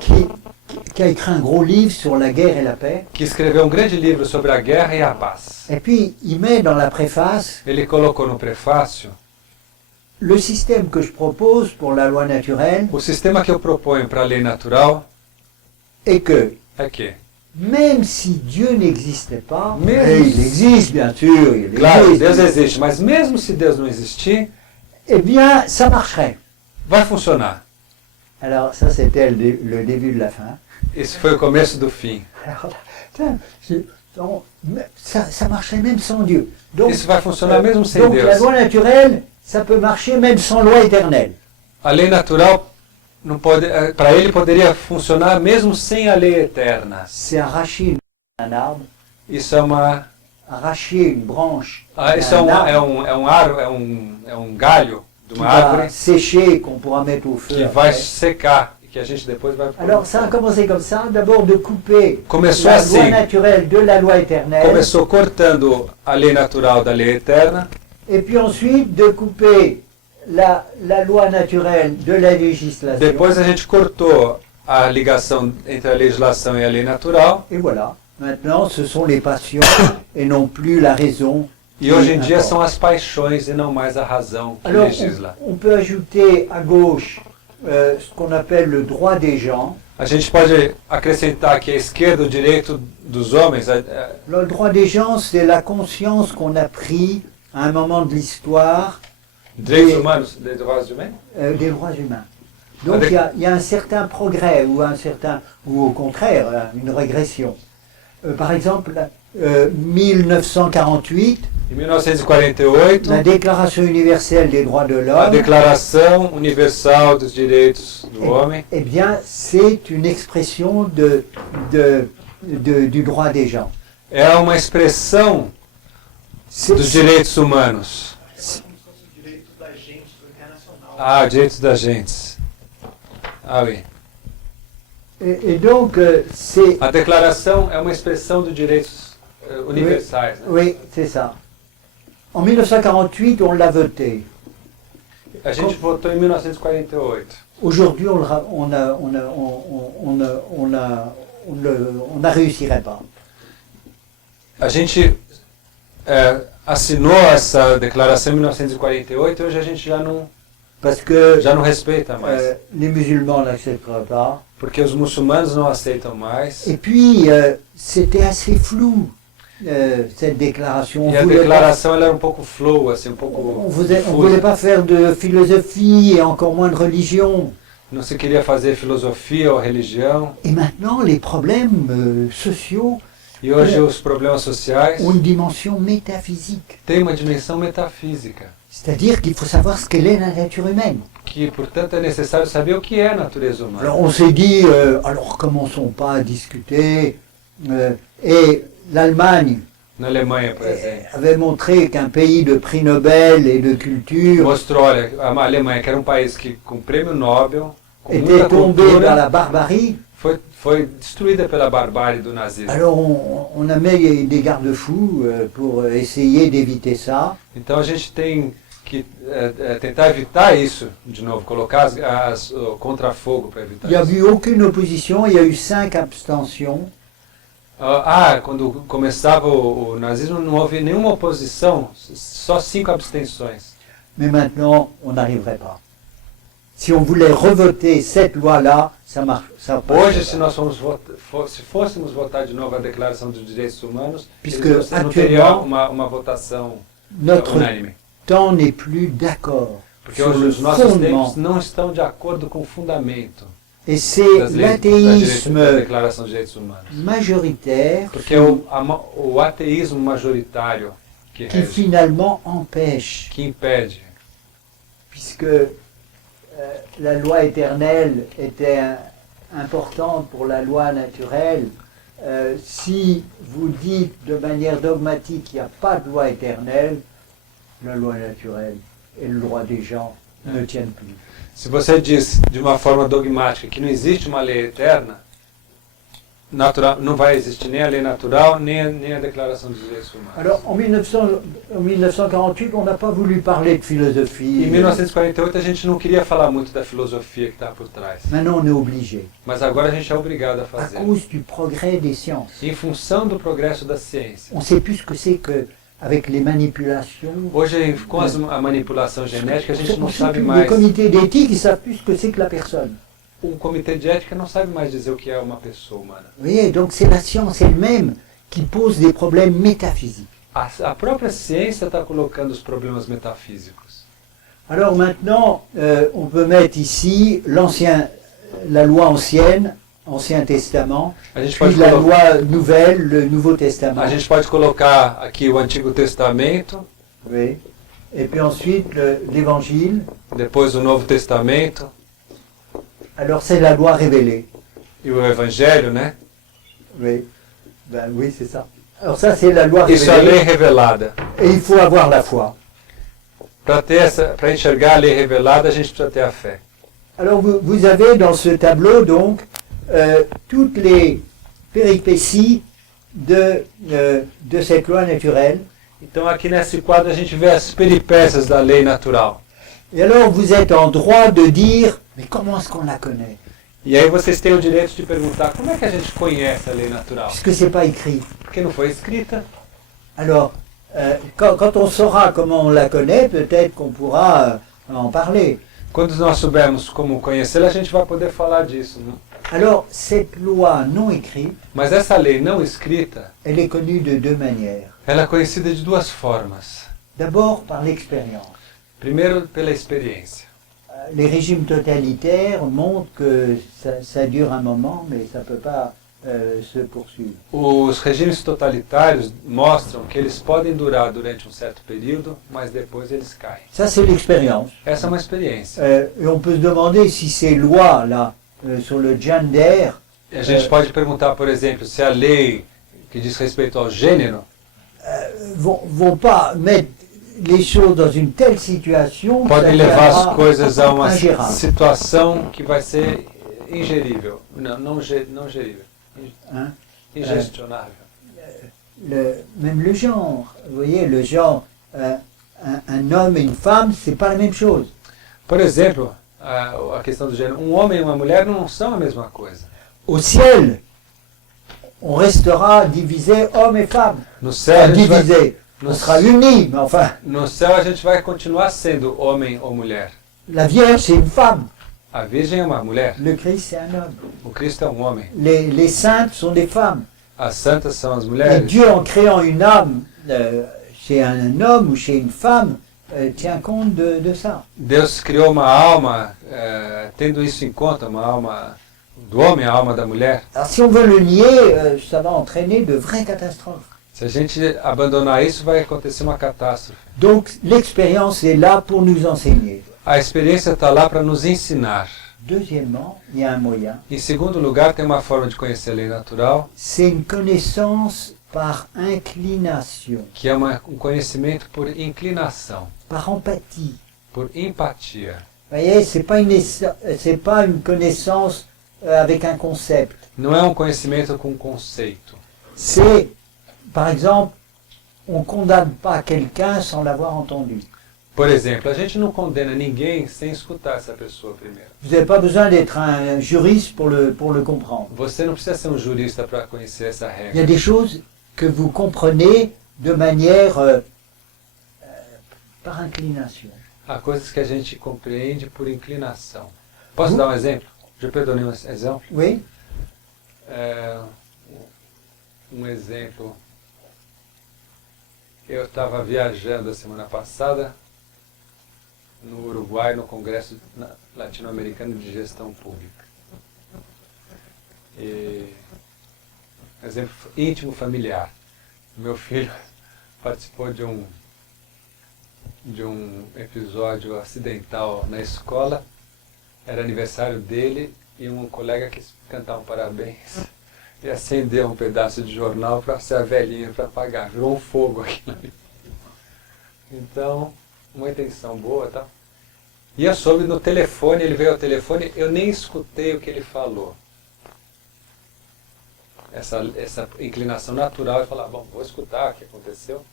qui a écrit un gros livre sur la guerre et la paix. que escreveu grande livro sobre a guerra e a paz. Et puis, il met dans la préface Ele colocou no prefácio le système que je propose pour la loi naturelle o sistema que eu proponho para a lei natural est que é que même si Dieu n'existait pas, Mesmo et il existe bien sûr, il Claro, existe, Deus existe, mas mesmo se Deus não existir, eh bien ça marcherait. vai funcionar. Alors ça c'était le début de la fin. Esse foi o começo do fim. Alors, tiens, ça marcherait même sans Dieu. Donc, Isso vai funcionar mesmo sem donc la Deus. loi naturelle, ça peut marcher même sans loi éternelle. A lei natural não pode, para ele poderia funcionar mesmo sem a lei eterna. C'est arracher un arbre, Isso é uma, arracher une branche isso é d'un um, arbre é um aro, é um galho de qui uma va árvore sécher, qu'on pourra mettre au feu. que après. vai secar e que a gente depois vai. Alors ça a commencé comme ça, d'abord de couper Começou la assim. loi naturelle de la loi éternelle, Começou cortando a lei natural da lei eterna, et puis ensuite de couper la loi naturelle de la législation. depois a gente cortou a ligação entre a legislação e a lei natural, Et voilà, maintenant ce sont les passions et non plus la raison. e hoje em qui dia importe. são as paixões e não mais a razão que Alors legisla. on peut ajouter à gauche ce qu'on appelle le droit des gens. A gente pode acrescentar aqui à esquerda o direito dos homens, Le droit des gens, c'est la conscience qu'on a pris à un moment de l'histoire direitos des- humanos, direitos humanos? des droits humains. Donc Avec- il y a un certain progrès ou au contraire une régression. Par exemple, 1948, Em 1948, la Déclaration universelle des droits de a l'homme, Declaração Universal dos Direitos do Homem eh bien, c'est une expression du droit des gens. é uma expressão C'est- dos direitos humanos. Ah, direitos da gente. Ah, oui. Et donc, c'est... A declaração é uma expressão dos direitos universais. Né? Oui, c'est ça. En 1948, on l'a voté. A gente votou em 1948. Aujourd'hui, on ne réussirait pas. A gente assinou essa declaração em 1948 e hoje a gente Parce que já não respeita mais. les musulmans n'accepteraient pas. Porque os muçulmanos não aceitam mais. Et puis, c'était assez flou, cette déclaration. E a declaração ela era um pouco flow, assim, um pouco On ne difusa. voulait pas faire de philosophie et encore moins de religion. Não se queria fazer filosofia ou religião. Et maintenant, les problèmes sociaux E hoje os problemas sociais ont une dimension métaphysique. têm uma dimensão metafísica. C'est-à-dire qu'il faut savoir ce qu'est la nature humaine. Que, portanto, é necessário saber o que é a natureza humana. Alors on s'est dit, alors commençons pas à discuter. Et l'Allemagne Na Alemanha, por exemplo. avait montré qu'un pays de prix Nobel et de culture Mostrou, olha, a Alemanha, que era um país que com prêmio Nobel, com était muita tombé dans cultura, la barbarie. foi destruída pela barbárie do nazismo. Alors on a mis des garde-fous pour essayer d'éviter ça. Então a gente tem que tentar evitar isso, de novo, colocar o contrafogo para evitar Il n'y a isso. eu aucune opposition, il y a eu 5 abstentions. Quando começava o nazismo não houve nenhuma oposição, só 5 abstenções. Mais maintenant, on n'arriverait pas. Si on voulait revoter cette loi-là, ça marche. Ça Hoje, passerait se pas. nós se fôssemos votar de novo a Declaração dos Direitos Humanos, Puisque não teria actuellement, uma votação Notre unânime. temps n'est plus d'accord Porque sur hoje le os nossos fondement. tempos não estão de acordo com o fundamento Et c'est da l'athéisme Declaração dos Direitos Humanos. majoritaire Porque é o ateísmo majoritário que qui rege, finalement empêche, que impede. puisque la loi éternelle était importante pour la loi naturelle. Si vous dites de manière dogmatique qu'il n'y a pas de loi éternelle, la loi naturelle et le droit des gens ne tiennent plus. Se você diz de uma forma dogmática que não existe uma lei eterna, natural, não vai existir nem a lei natural, nem a Declaração dos Direitos Humanos. Alors en 1948, on n'a pas voulu parler de philosophie. Em 1948 a gente não queria falar muito da filosofia que está por trás, Maintenant on est obligé, mas agora a gente é obrigado a à fazer. cause du progrès des sciences. Em função do progresso da ciência. On ne sait plus ce que c'est que avec les manipulations. Hoje, com a manipulação genética, a gente não sabe Les mais. comités d'éthique, ils savent plus ce que c'est que la personne. comitê de ética não sabe mais dizer o que é uma pessoa humana. Vous voyez, donc c'est la science elle-même qui pose des problèmes métaphysiques. A própria ciência está colocando os problemas metafísicos. Alors maintenant, on peut mettre ici la loi ancienne, Ancien Testament, A gente puis pode la colocar, loi nouvelle, le Nouveau Testament. a gente pode colocar aqui o Antigo Testamento, Oui. Et puis ensuite l'Évangile. depois o Novo Testamento Alors c'est la loi révélée. e o Evangelho, né? Oui. Ben oui, c'est ça. Alors ça c'est la loi Isso é a lei révélée. revelada. Et il faut avoir la foi. Para enxergar a lei revelada, a gente precisa ter a fé. Alors vous avez dans ce tableau donc toutes les péripéties de cette loi naturelle. Então aqui nesse quadro a gente vê as peripécias da lei natural. Et alors vous êtes en droit de dire, mais comment est-ce qu'on la connaît? E aí vocês têm o direito de perguntar como é que a gente conhece a lei natural? Puisque c'est pas écrit. Porque não foi escrita. Alors, quand on saura comment on la connaît, peut-être qu'on pourra en parler. Quando nós soubermos como conhecê-la, a gente vai poder falar disso. Né? Alors, cette loi non écrite, Mas essa lei não escrita, elle est connue de deux manières. ela é conhecida de duas formas. D'abord par l'expérience. Primeiro, pela experiência. Les régimes totalitaires montrent que ça dure un moment, mais ça ne peut pas se poursuivre. Os regimes totalitários mostram que eles podem durar durante um certo período, mas depois eles caem. Ça, c'est l'expérience. Essa é uma experiência. Et on peut se demander si ces lois-là, sur le gender, E a gente pode perguntar, por exemplo, se a lei que diz respeito ao gênero vont pas mettre les choses dans une telle situation que podem ça levar deviendra as coisas a uma ingérable. situação que vai ser ingerível. Não gerível. Hein? Ingestionável. Même le genre, vous voyez, le genre, un homme et une femme, c'est pas la même chose. Por exemplo, a questão do gênero. Um homem e uma mulher não são a mesma coisa. Au ciel, on restera divisé homme et femme. No céu, a gente vai, Divisé. On sera unis, mais enfin, no céu a gente vai continuar sendo homem ou mulher. la Vierge, c'est une femme. A Virgem é uma mulher. Le Christ, c'est un homme. O Cristo é um homem. Les saintes sont des femmes. As santas são as Et mulheres. Dieu, en créant une âme chez un homme ou chez une femme, tient compte de ça. Deus criou uma alma, tendo isso em conta, uma alma do homem, a alma da mulher. Alors si on veut le nier, ça va entraîner de vraies catastrophes. Se a gente abandonar isso, vai acontecer uma catástrofe. Donc l'expérience est là pour nous enseigner. A experiência está lá para nos ensinar. Deuxièmement, il y a un moyen. Em segundo lugar, tem uma forma de conhecer a lei natural, C'est une connaissance par inclination, que é um conhecimento por inclinação, par empathie. por empatia. Vous voyez, c'est pas une connaissance avec un concept. Não é um conhecimento com conceito. C'est, par exemple, on ne condamne pas quelqu'un sans l'avoir entendu. Por exemplo, a gente não condena ninguém sem escutar essa pessoa primeiro. Vous n'avez pas besoin d'être un juriste pour le comprendre. Você não precisa ser um jurista para conhecer essa Il y a regra. des choses que vous comprenez de manière par inclination. Há coisas que a gente compreende por inclinação. Posso dar um exemplo? Je peux donner um exemplo? Oui? Um exemplo. Eu estava viajando a semana passada no Uruguai, no Congresso Latino-Americano de Gestão Pública. E, exemplo íntimo familiar. Meu filho participou de um episódio acidental na escola. Era aniversário dele e um colega quis cantar um parabéns e acendeu um pedaço de jornal para ser a velhinha para apagar. Virou um fogo aquilo ali. Então, uma intenção boa, tá? E eu soube no telefone, ele veio ao telefone, eu nem escutei o que ele falou. Essa inclinação natural de falar, bom, vou escutar o que aconteceu.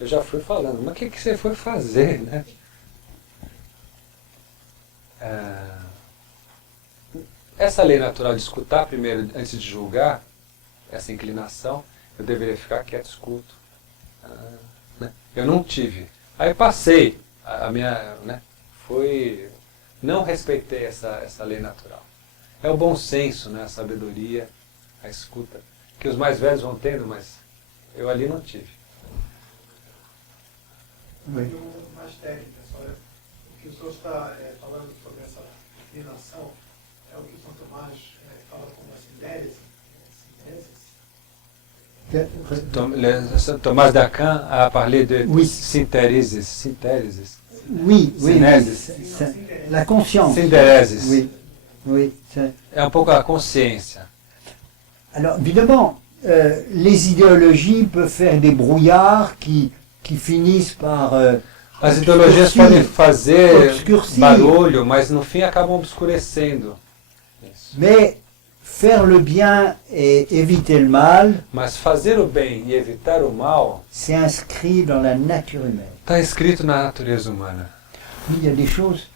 Eu já fui falando, mas o que você foi fazer, né? Essa lei natural de escutar primeiro, antes de julgar, essa inclinação, eu deveria ficar quieto, escuto. Né? Eu não tive. Aí passei, não respeitei essa lei natural. é o bom senso, né? A sabedoria, a escuta, que os mais velhos vão tendo, mas eu ali não tive. Mais técnica, só o que o senhor está falando sobre essa inclinação é o que o São Tomás fala como a sintese. Thomas d'Aquin a parlé de Oui. synthèse. Oui, oui, Synèse. la conscience. Synthèse. Oui, oui. É um pouco a consciência. Alors, évidemment, les idéologies peuvent faire des brouillards qui finissent par As ideologias podem fazer obscurcir. barulho, mas no fim acabam obscurecendo. Isso. Mais faire le bien et éviter le mal, Mas fazer o bem e evitar o mal c'est inscrit dans la nature humaine. está escrito na natureza humana. Il y a des choses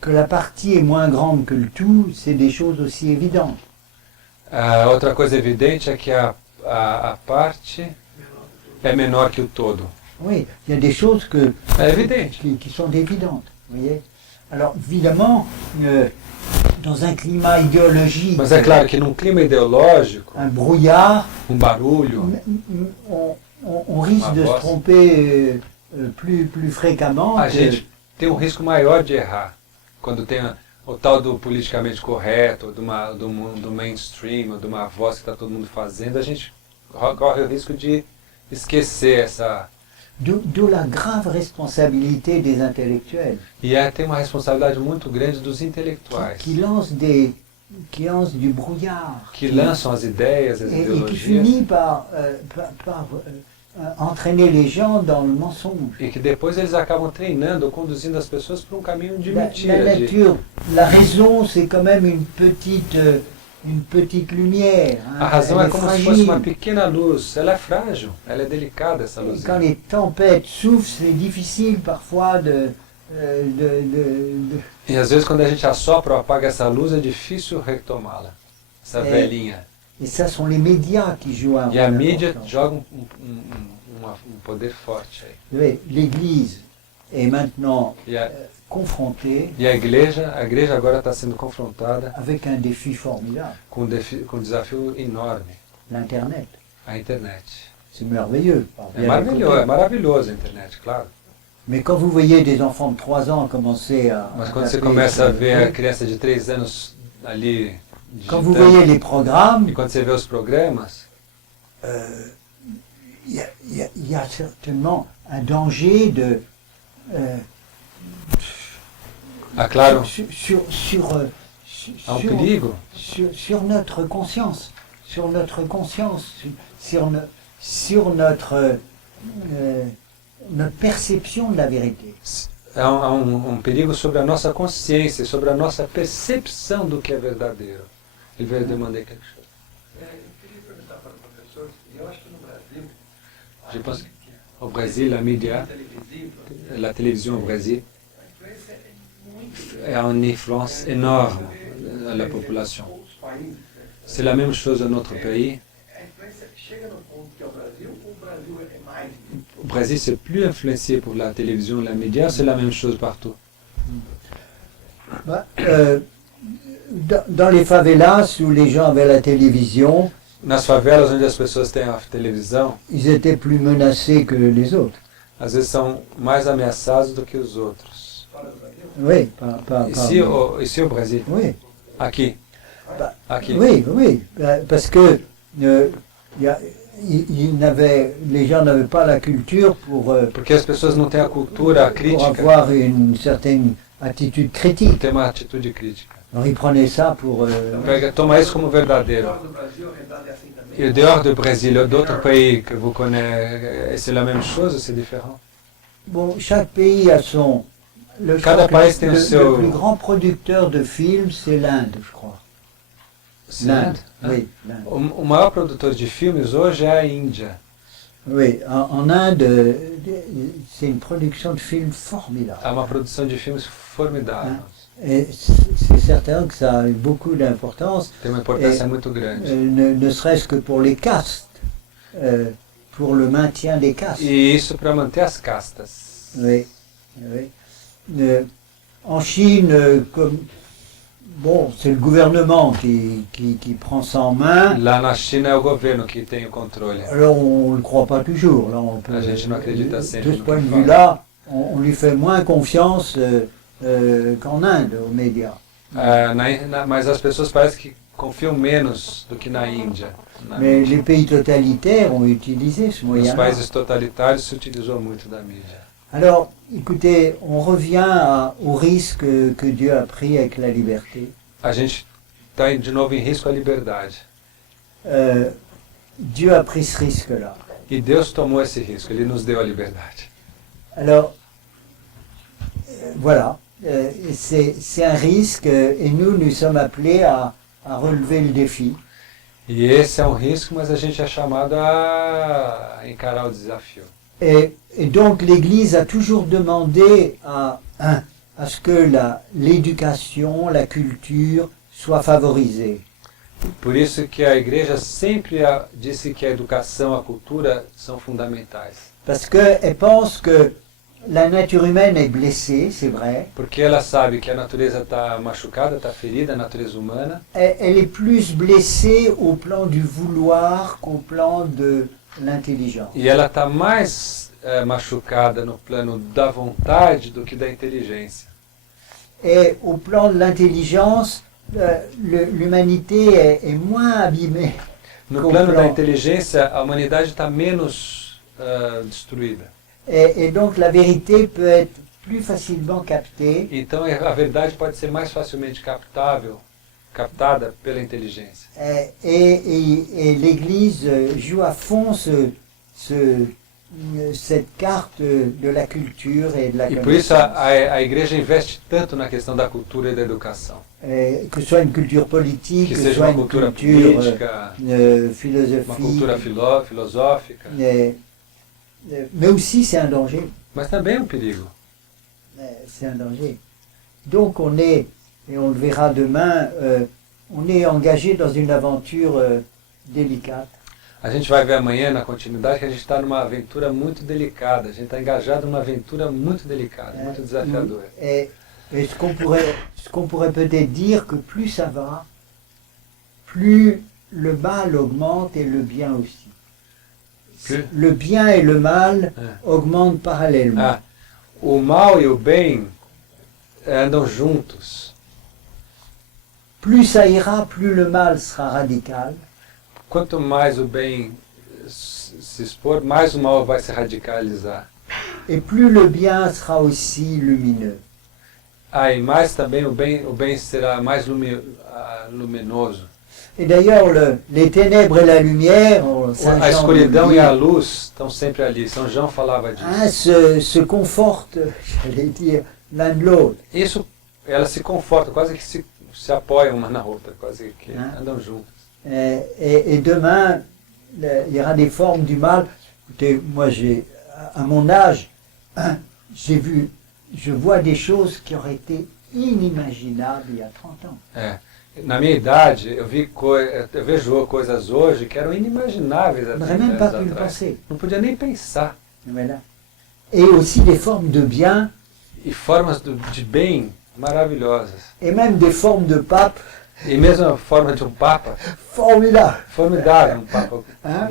que la partie est moins grande que le tout, c'est des choses aussi évidentes. Outra coisa evidente é que a parte é menor que o todo. Oui, il y a des choses É evidente. qui sont évidentes. Vous voyez. Alors, évidemment, dans un climat idéologique, Mas é claro que num clima ideológico, un brouillard, barulho, on risque de se voz. tromper plus fréquemment. a que- gente tem um risco maior de errar. Quando tem o tal do politicamente correto, do mainstream, ou de uma voz que está todo mundo fazendo, a gente corre o risco de esquecer essa... D'où la grave responsabilité des intellectuels, E tem uma responsabilidade muito grande dos intelectuais, qui lancent du brouillard, que lançam as ideias, as et qui ideologias, finit par entraîner les gens dans le mensonge. e que depois eles acabam treinando ou conduzindo as pessoas para um caminho de La mentira. nature, la raison, c'est quand même une petite lumière. hein. A razão Elle é est como se fosse fragile. uma pequena luz, ela é frágil, ela é delicada essa Et luz. quand les tempêtes soufflent, c'est difficile parfois de E às vezes quando a gente assopra ou apaga essa luz é difícil retomá-la, essa velhinha. Et ça sont les médias qui jouent un E a rôle mídia important. joga um poder forte aí. Vous savez, l'Église est maintenant E a, confrontée e a igreja agora está sendo confrontada avec un défi formidable, com um desafio enorme, l'Internet. a internet. C'est merveilleux. É maravilhoso a internet, claro. Mais quand vous voyez des enfants de 3 ans commencer à... Mas quando você taper começa a sur le ver a web, criança de 3 anos ali quand vous digitando, voyez les programmes, e quando você vê os programas, il y a certainement un danger de... claro, há um perigo sur notre conscience, notre perception de la vérité. há um perigo sobre a nossa consciência, sobre a nossa percepção do que é verdadeiro. Ele veio demander quelque chose. Eu queria perguntar para o professor, eu acho que no Brasil, Je pense qu'au Brésil, la média, la télévision au Brésil, a une influence énorme à la population. C'est la même chose dans notre pays. a influência chega no ponto que é o Brasil, ou o Brasil é mais? Au Brésil, c'est plus influencé pour la télévision, la média, c'est la même chose partout. Dans les favelas où les gens avaient la télévision, Nas favelas onde as pessoas têm a televisão, ils étaient plus menacés que les autres. às vezes são mais ameaçados do que os outros. Oui, Ici au Brésil, oui. aqui, Bah, aqui. Oui, oui, parce que les gens n'avaient pas la culture pour Porque as pessoas não têm a cultura crítica, avoir une certaine attitude critique. ter uma atitude crítica. Alors ils prenaient ça pour... Toma isso como verdadeiro. No Brasil, a realidade é assim também. Et dehors du Brésil, d'autres pays que vous connaissez, c'est la même chose ou c'est différent? Bon, chaque pays a son... je Cada crois que país tem o le seu... plus grand producteur de films, c'est l'Inde, je crois. L'Inde, oui. l'Inde. O maior produtor de filmes hoje é a Índia. Oui, en Inde, c'est une production de films formidable. Há uma produção de filmes formidável. Et c'est certain que ça a eu beaucoup d'importance, Tem uma importância muito grande. ne serait-ce que pour les castes, pour le maintien des castes. E isso para manter as castas. Oui, oui. En Chine, comme bon, c'est le gouvernement qui prend ça en main. Lá na China é o governo que tem o controle. Alors on ne le croit pas toujours. Là, on peut, A gente não acredita sempre de ce no point que de fala. vue-là, on lui fait moins confiance qu'en Inde, aux médias. Mas as pessoas parecem que confiam menos do que na Índia. Mais les pays totalitaires ont utilisé ce Nos moyen-là. países totalitários se utilizou muito da mídia. Alors, écoutez, on revient au risque que Dieu a pris avec la liberté. A gente está de novo em risco à liberdade. Dieu a pris ce risque-là. E Deus tomou esse risco, Ele nos deu a liberdade. Alors, voilà, c'est un risque et nous sommes appelés à relever le défi. E esse é um risco, mas a gente é chamado a encarar o desafio. Et donc l'Église a toujours demandé à ce que l'éducation, la culture soient favorisées. Por isso que a igreja sempre disse que a educação, a cultura são fundamentais. Parce qu'elle pense que la nature humaine est blessée, c'est vrai. Porque ela sabe que a natureza está machucada, está ferida, a natureza humana. Elle est plus blessée au plan du vouloir qu'au plan de l'intelligence. E ela está mais machucada no plano da vontade do que da inteligência. Et au plan de l'intelligence, l'humanité est moins abîmée. No plano da inteligência, a humanidade está menos destruída. Et donc la vérité peut être plus facilement captée. Então a verdade pode ser mais facilmente captada pela inteligência. Et l'Église joue à fond cette carte de la culture et de la E connaissance. por isso a igreja investe tanto na questão da cultura e da educação. Que ce soit une culture politique, Que que ce seja soit uma une cultura culture política, philosophique. uma cultura filosófica. Mais aussi c'est un danger. Mas também é um perigo. C'est un danger. Donc on est, et on le verra demain, on est engagé dans une aventure délicate. A gente vai ver amanhã na continuidade que a gente está numa aventura muito delicada. A gente está engajado numa aventura muito delicada, muito desafiadora. Et ce qu'on pourrait peut-être dire que plus ça va, plus le mal augmente et le bien aussi. Le bien et le mal augmentent parallèlement. O mal e o bem andam juntos. Plus ça ira, plus le mal sera radical. Quanto mais o bem se expor, mais o mal vai se radicalizar. Et plus le bien sera aussi lumineux. E mais também o bem será mais luminoso. Et d'ailleurs, les ténèbres et la lumière, A escuridão e a luz estão sempre ali. São João falava disso. se confortent, j'allais dire, l'un de l'autre. Isso, elas se confortam, quase que se apoiam uma na outra, quase que andam juntas. Et demain, il y aura des formes du mal. Écoutez, moi, à mon âge, je vois des choses qui auraient été inimaginables il y a 30 ans. Na minha idade, eu vejo coisas hoje que eram inimagináveis há 30 anos atrás. Não podia nem pensar. Et aussi des formes de bien. E formas de bem maravilhosas. Et même des formes de pape. E mesmo a forma de um papa. Formidável, um papa.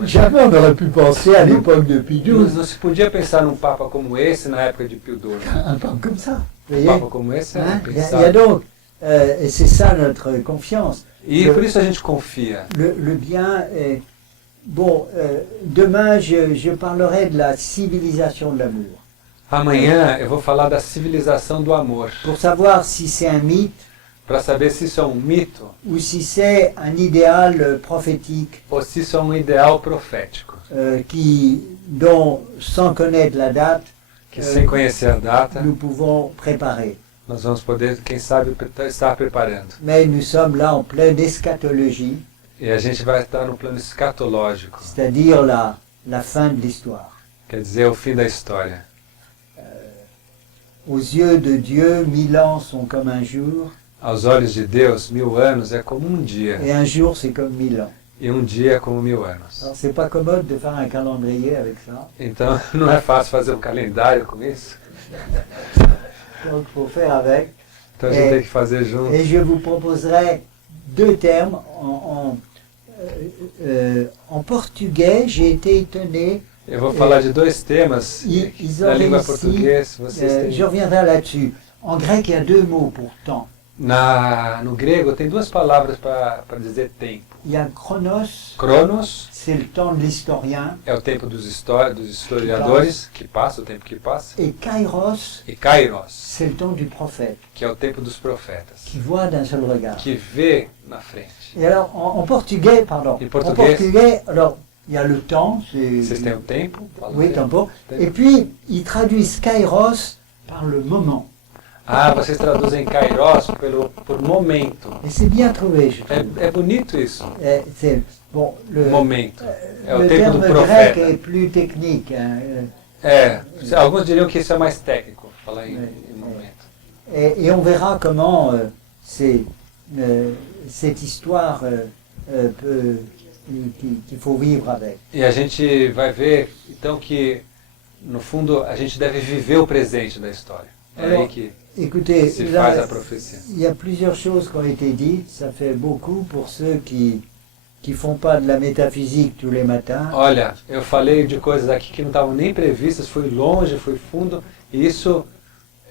Jamais on aurait pu penser à l'époque de Pie XII. Não se podia pensar num papa como esse na época de Pio XII. Un pape comme ça. Um papa como esse é Il y a donc, et c'est ça notre confiance. E por isso a gente confia. Le bien est... Bon, demain je parlerai de la civilisation de l'amour. Amanhã eu vou falar da civilização do amor. Pour savoir si c'est un mythe. Para saber se isso é um mito. Ou si c'est un idéal prophétique. Ou se isso é um ideal profético. Dont, sans connaître la date, que sem conhecer a data, nous pouvons préparer. Nós vamos poder, quem sabe, estar preparando. Mais nous sommes là en pleine eschatologie. E a gente vai estar no plano escatológico. C'est-à-dire la fin de l'histoire. Quer dizer, o fim da história. Aux yeux de Dieu, 1000 ans sont comme un jour. Aos olhos de Deus, 1000 anos é como um dia. Et un jour, c'est comme 1000 ans. E um dia é como 1000 anos. Alors, c'est pas commode de faire un calendrier avec ça. Então, não é fácil fazer um calendário com isso. Donc, il faut faire avec. Então a gente tem que fazer junto. Et je vous proposerai deux termes. En portugais, j'ai été étonné. Eu vou falar de dois temas Ils na ont língua réussi, portuguesa. Vocês têm... je reviendrai là-dessus. En grec, il y a deux mots pour temps. No grego tem duas palavras para dizer tempo. Il y a chronos, Cronos c'est le temps de l'historien, é o tempo dos historiadores, que passa, o tempo que passa. et kairos, E Kairos, c'est le temps du prophète, que é o tempo dos profetas, qui voit d'un seul regard. que vê na frente. Et alors, en portugais, pardon, En en portugais. portugais, alors, il y a le temps, Vocês têm o tempo? Fala oui, tempo. tempo, et puis ils traduisent kairos par le moment. Ah, vocês traduzem Kairos por momento. Et c'est bien trouvé, je trouve. É bonito isso, C'est, bon, momento. É o le tempo do terme grec profeta. est plus technique. Hein, Alguns diriam que isso é mais técnico, falar em momento. et on verra comment cette histoire qu'il faut vivre avec. E a gente vai ver, então, que, no fundo, a gente deve viver o presente da história. É aí que Écoutez, se là, faz a profecia. il y a plusieurs choses qui ont été dites, ça fait beaucoup pour ceux qui font pas de la métaphysique tous les matins. Olha, eu falei de coisas aqui que não estavam nem previstas, fui longe, fui fundo, e isso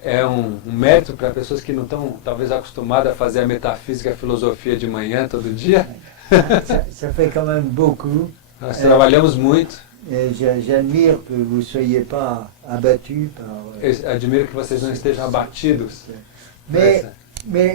é um mérito para pessoas que não estão, talvez, acostumadas a fazer a metafísica, a filosofia de manhã, todo dia. Ça fait quand même beaucoup. Nós trabalhamos muito. Et j'admire que vous ne soyez pas abattus par... Eu admiro que vocês não estejam abatidos. Mais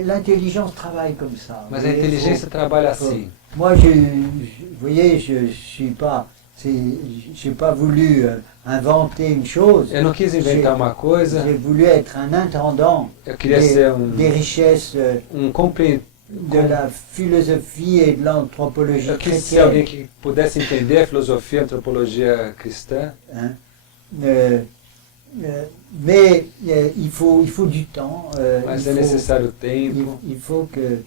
l'intelligence travaille comme ça. Mas a inteligência trabalha assim. Moi, vous voyez, je n'ai pas voulu inventer une chose. Eu não quis inventar uma coisa. J'ai voulu être un intendant Eu queria ser des richesses de la philosophie et de l'anthropologie Eu quis ser alguém chrétienne. que pudesse entender a filosofia e a antropologia cristã. Hein. Mais il faut du temps. Mas é necessário tempo. Il faut que,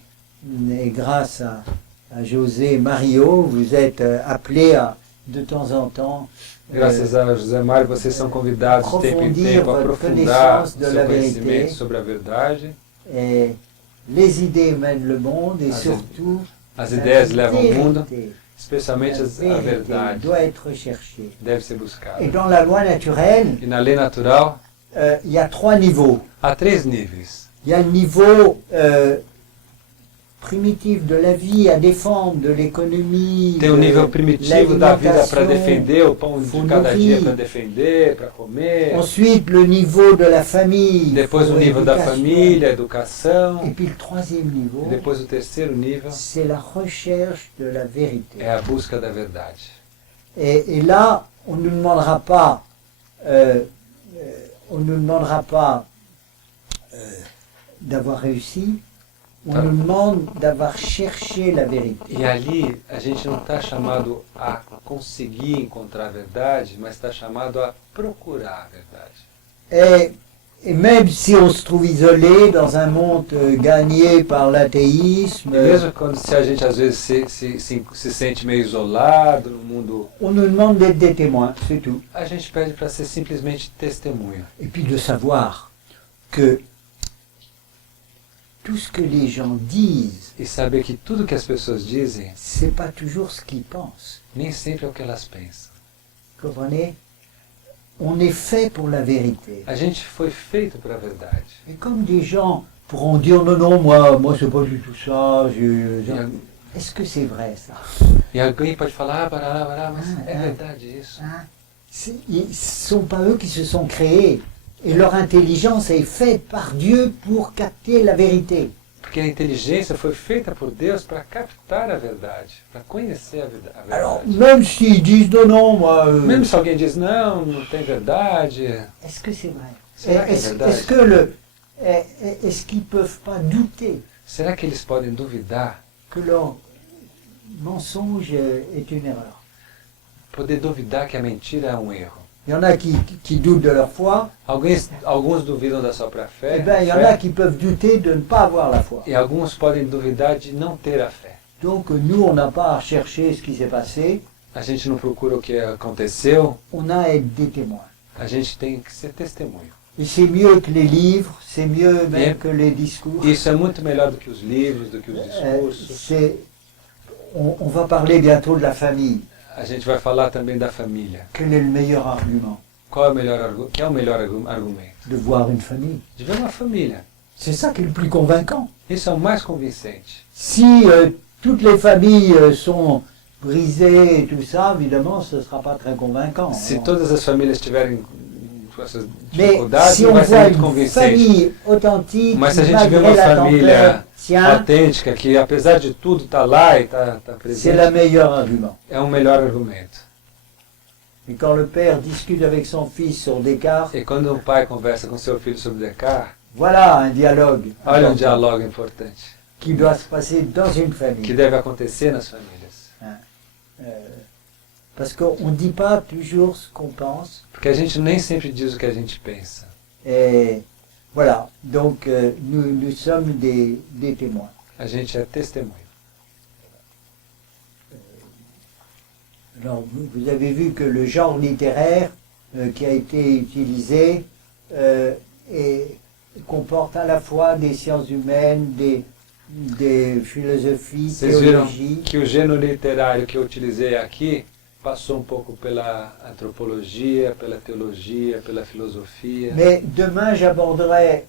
et grâce à José et Mario, vous êtes appelés à, de temps en temps, Graças a José Mário, vocês são convidados de tempo em tempo a aprofundar seu conhecimento sobre a verdade. et les idées mènent le monde et surtout As la ideias levam ao mundo, vérité. especialmente La a vérité verdade. doit être recherchée. Deve ser buscada. Et dans la loi naturelle, E na lei natural, il y a trois niveaux. há 3 níveis. Il y a le niveau primitif de la vie à défendre, de l'économie, Tem o nível primitivo da vida para l'alimentation. defender, o pão de cada dia para defender, para comer. Ensuite, le niveau de la famille. Depois o pour nível da l'éducation. família, educação. Et puis le troisième niveau, E depois o terceiro nível c'est la recherche de la vérité. é a busca da verdade. Et là, on ne nous demandera pas, d'avoir réussi, on nous demande d'avoir cherché la vérité. E ali a gente não está chamado a conseguir encontrar a verdade, mas está chamado a procurar a verdade. Et même si on se trouve isolé dans un monde gagné par l'athéisme, E mesmo quando se a gente às vezes se sente meio isolado no mundo, on nous demande d'être des témoins, c'est tout. a gente pede para ser simplesmente testemunha. Et puis de savoir que tout ce que les gens disent, E saber que tudo que as pessoas dizem c'est pas toujours ce qu'ils pensent. nem sempre é o que elas pensam. Comprenez? On est fait pour la vérité. A gente foi feito para a verdade. Et comme des gens pourront dire non, non, moi c'est pas du tout ça, est-ce que c'est vrai ça? E alguém pode falar, bará, mas é verdade isso. Ce sont pas eux qui se sont créés. Et leur intelligence est faite par Dieu pour capter la vérité. Porque a inteligência foi feita por Deus para captar a verdade, para conhecer a verdade. Alors, même s'ils disent non, non, moi... Mesmo se alguém diz não, não tem verdade. Est-ce que c'est vrai? Será que é verdade? Est-ce qu'ils peuvent pas douter Será que eles podem duvidar? que leur mensonge est une erreur? Poder duvidar que a mentira é um erro. Il y en a qui doutent de leur foi, Alguns duvidam da sua própria fé, et bien il y en a qui peuvent douter de ne pas avoir la foi. e alguns podem duvidar de não ter a fé. Donc nous, on n'a pas à chercher ce qui s'est passé, A gente não procura o que aconteceu, on a à être des témoins. a gente tem que ser testemunho. Et c'est mieux que les livres, c'est mieux même Et- que les discours. Isso é muito melhor do que os livros, do que os Euh, discursos. on va parler bientôt de la famille. A gente vai falar também da família. Quel est le meilleur argument? Qual é o melhor, que é o melhor argumento? De voir une famille. De ver uma família. C'est ça qui est le plus convaincant. Isso é o mais convincente. Si toutes les familles sont brisées et tout ça, évidemment, ce ne sera pas très convaincant. Se Alors, todas as famílias tiverem essas mais dificuldades, si não on vai ser voit muito une convincente. famille authentique, Mas se a qui, gente vê malgré uma la família tempête, tient, autêntica, que apesar de tudo está lá e está c'est presente, le meilleur argument. é um melhor argumento. Et quand le père discute avec son fils sur Descartes, E quando um pai conversa com seu filho sobre Descartes, voilà un dialogue olha um important diálogo importante qui doit se passer dans une que famille. deve acontecer nas famílias. Parce qu'on ne dit pas toujours ce qu'on pense. Porque a gente nem sempre diz o que a gente pensa. Et voilà, donc nous sommes des témoins. A gente é testemunho. Alors, vous avez vu que le genre littéraire qui a été utilisé comporte à la fois des sciences humaines, des philosophies, Vocês viram théologies. que o gênero literário que eu utilizei aqui passou um pouco pela antropologia, pela teologia, pela filosofia. Mais demain, j'aborderai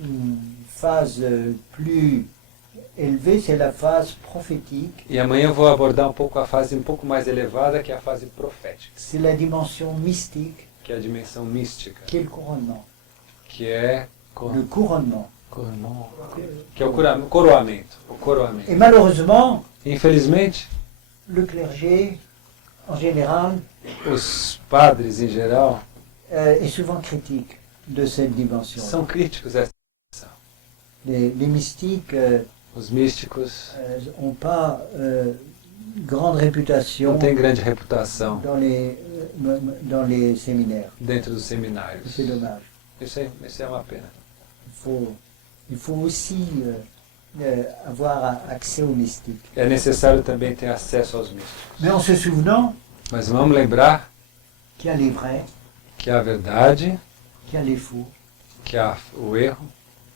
une phase plus élevée, c'est la phase prophétique. E amanhã eu vou abordar um pouco a fase um pouco mais elevada, que é a fase profética, C'est la dimension mystique, que é a dimensão mística, qui est le couronnement. que é Le couronnement. que é o coroamento. O coroamento. Et malheureusement, Infelizmente, le clergé, en général, os padres em geral est souvent critique de cette dimension. são críticos dessa dimensão. Les mystiques Os místicos n'ont pas grande réputation não têm grande reputação dans les séminaires. dentro dos seminários. C'est dommage. Isso é uma pena. Il faut aussi avoir accès aux mystiques. É necessário também ter acesso aos místicos. Mais en se souvenant Mas vamos lembrar qu'il y a les vrais, que há a verdade, qu'il y a les faux, que há o erro,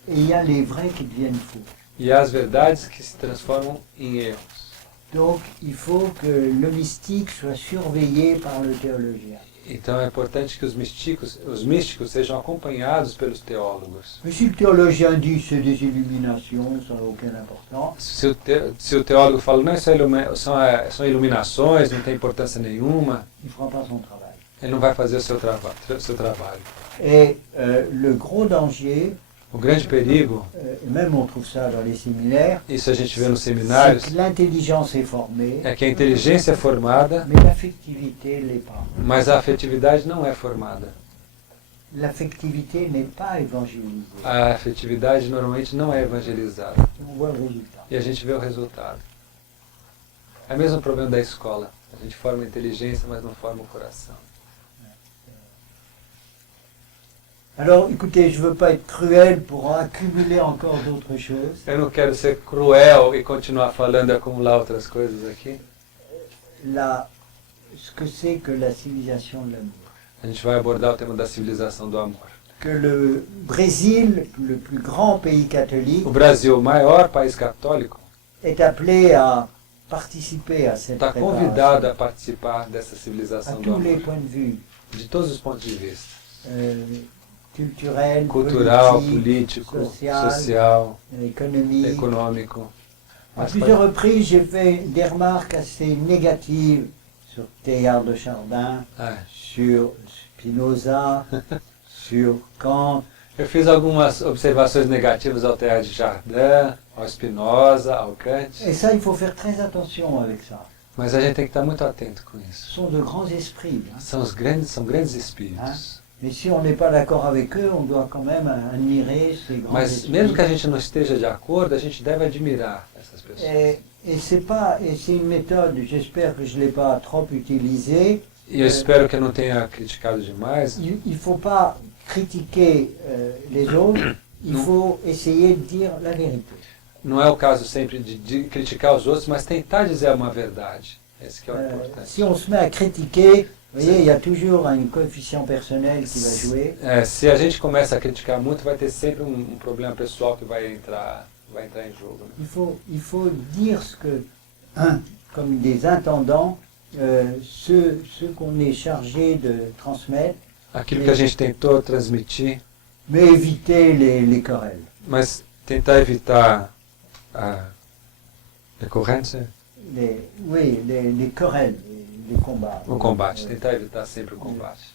et il y a les vrais qui deviennent faux. e há as verdades que se transformam em erros. Donc il faut que le mystique soit surveillé par le théologien. Então é importante que os místicos sejam acompanhados pelos teólogos. Mais si le théologien dit c'est des illuminations, ça n'a aucune importance, Se o teólogo fala, não, isso são iluminações, não tem importância nenhuma, il ne fera pas son travail. ele não vai fazer o seu trabalho. Et le gros danger, O grande perigo, et même on trouve ça dans les séminaires, isso a gente vê nos c'est seminários, que l'intelligence est formée, é que a inteligência é formada, mais l'affectivité ne l'est pas. mas a afetividade não é formada. L'affectivité n'est pas évangélisée. A afetividade normalmente não é evangelizada. On voit le résultat. E a gente vê o resultado. É o mesmo problema da escola. A gente forma a inteligência, mas não forma o coração. Alors écoutez, je ne veux pas être cruel pour accumuler encore d'autres choses. Eu não quero ser cruel e continuar falando e acumular outras coisas aqui. Ce que c'est que la civilisation de l'amour. A gente vai abordar o tema da civilização do amor. Que le Brésil, le plus grand pays catholique, O Brasil, o maior país católico, est appelé à participer à cette está convidado a préparation participar dessa à civilização do tous les amor. points de vue, De todos os pontos de vista. culturel, Cultural, politique, político, social, social, économique. econômico. À Mas plusieurs reprises, j'ai fait des remarques assez négatives sur Teilhard de Chardin, sur Spinoza, sur Kant. Eu fiz algumas observações negativas ao Teilhard de Chardin, ao Spinoza, ao Kant, Et ça, il faut faire très attention avec ça. mas a gente tem que estar muito atento com Ce isso. sont de grands esprits. Hein. São grandes espíritos. Et si on n'est pas d'accord avec eux, on doit quand même admirer ces grands Mas esprits. mesmo que a gente não esteja de acordo, a gente deve admirar essas pessoas. Et c'est une méthode, j'espère que je ne l'ai pas trop utilisée. E eu espero que eu não tenha criticado demais. Il ne faut pas critiquer les autres, il faut essayer de dire la vérité. Não é o caso sempre de criticar os outros, mas tentar dizer uma verdade. Esse que é o importante. Si on se met à critiquer, Vous voyez, il y a toujours un coefficient personnel qui va jouer. Se a gente começa a criticar muito, vai ter sempre problema pessoal que vai entrar em jogo. Né? Il faut dire ce que, comme des intendants, ce qu'on est chargé de transmettre, Aquilo que a gente tentou transmitir, mais éviter les querelles. mas tentar evitar a recorrência, Les querelles, les combats. o combate, tentar evitar sempre o combate.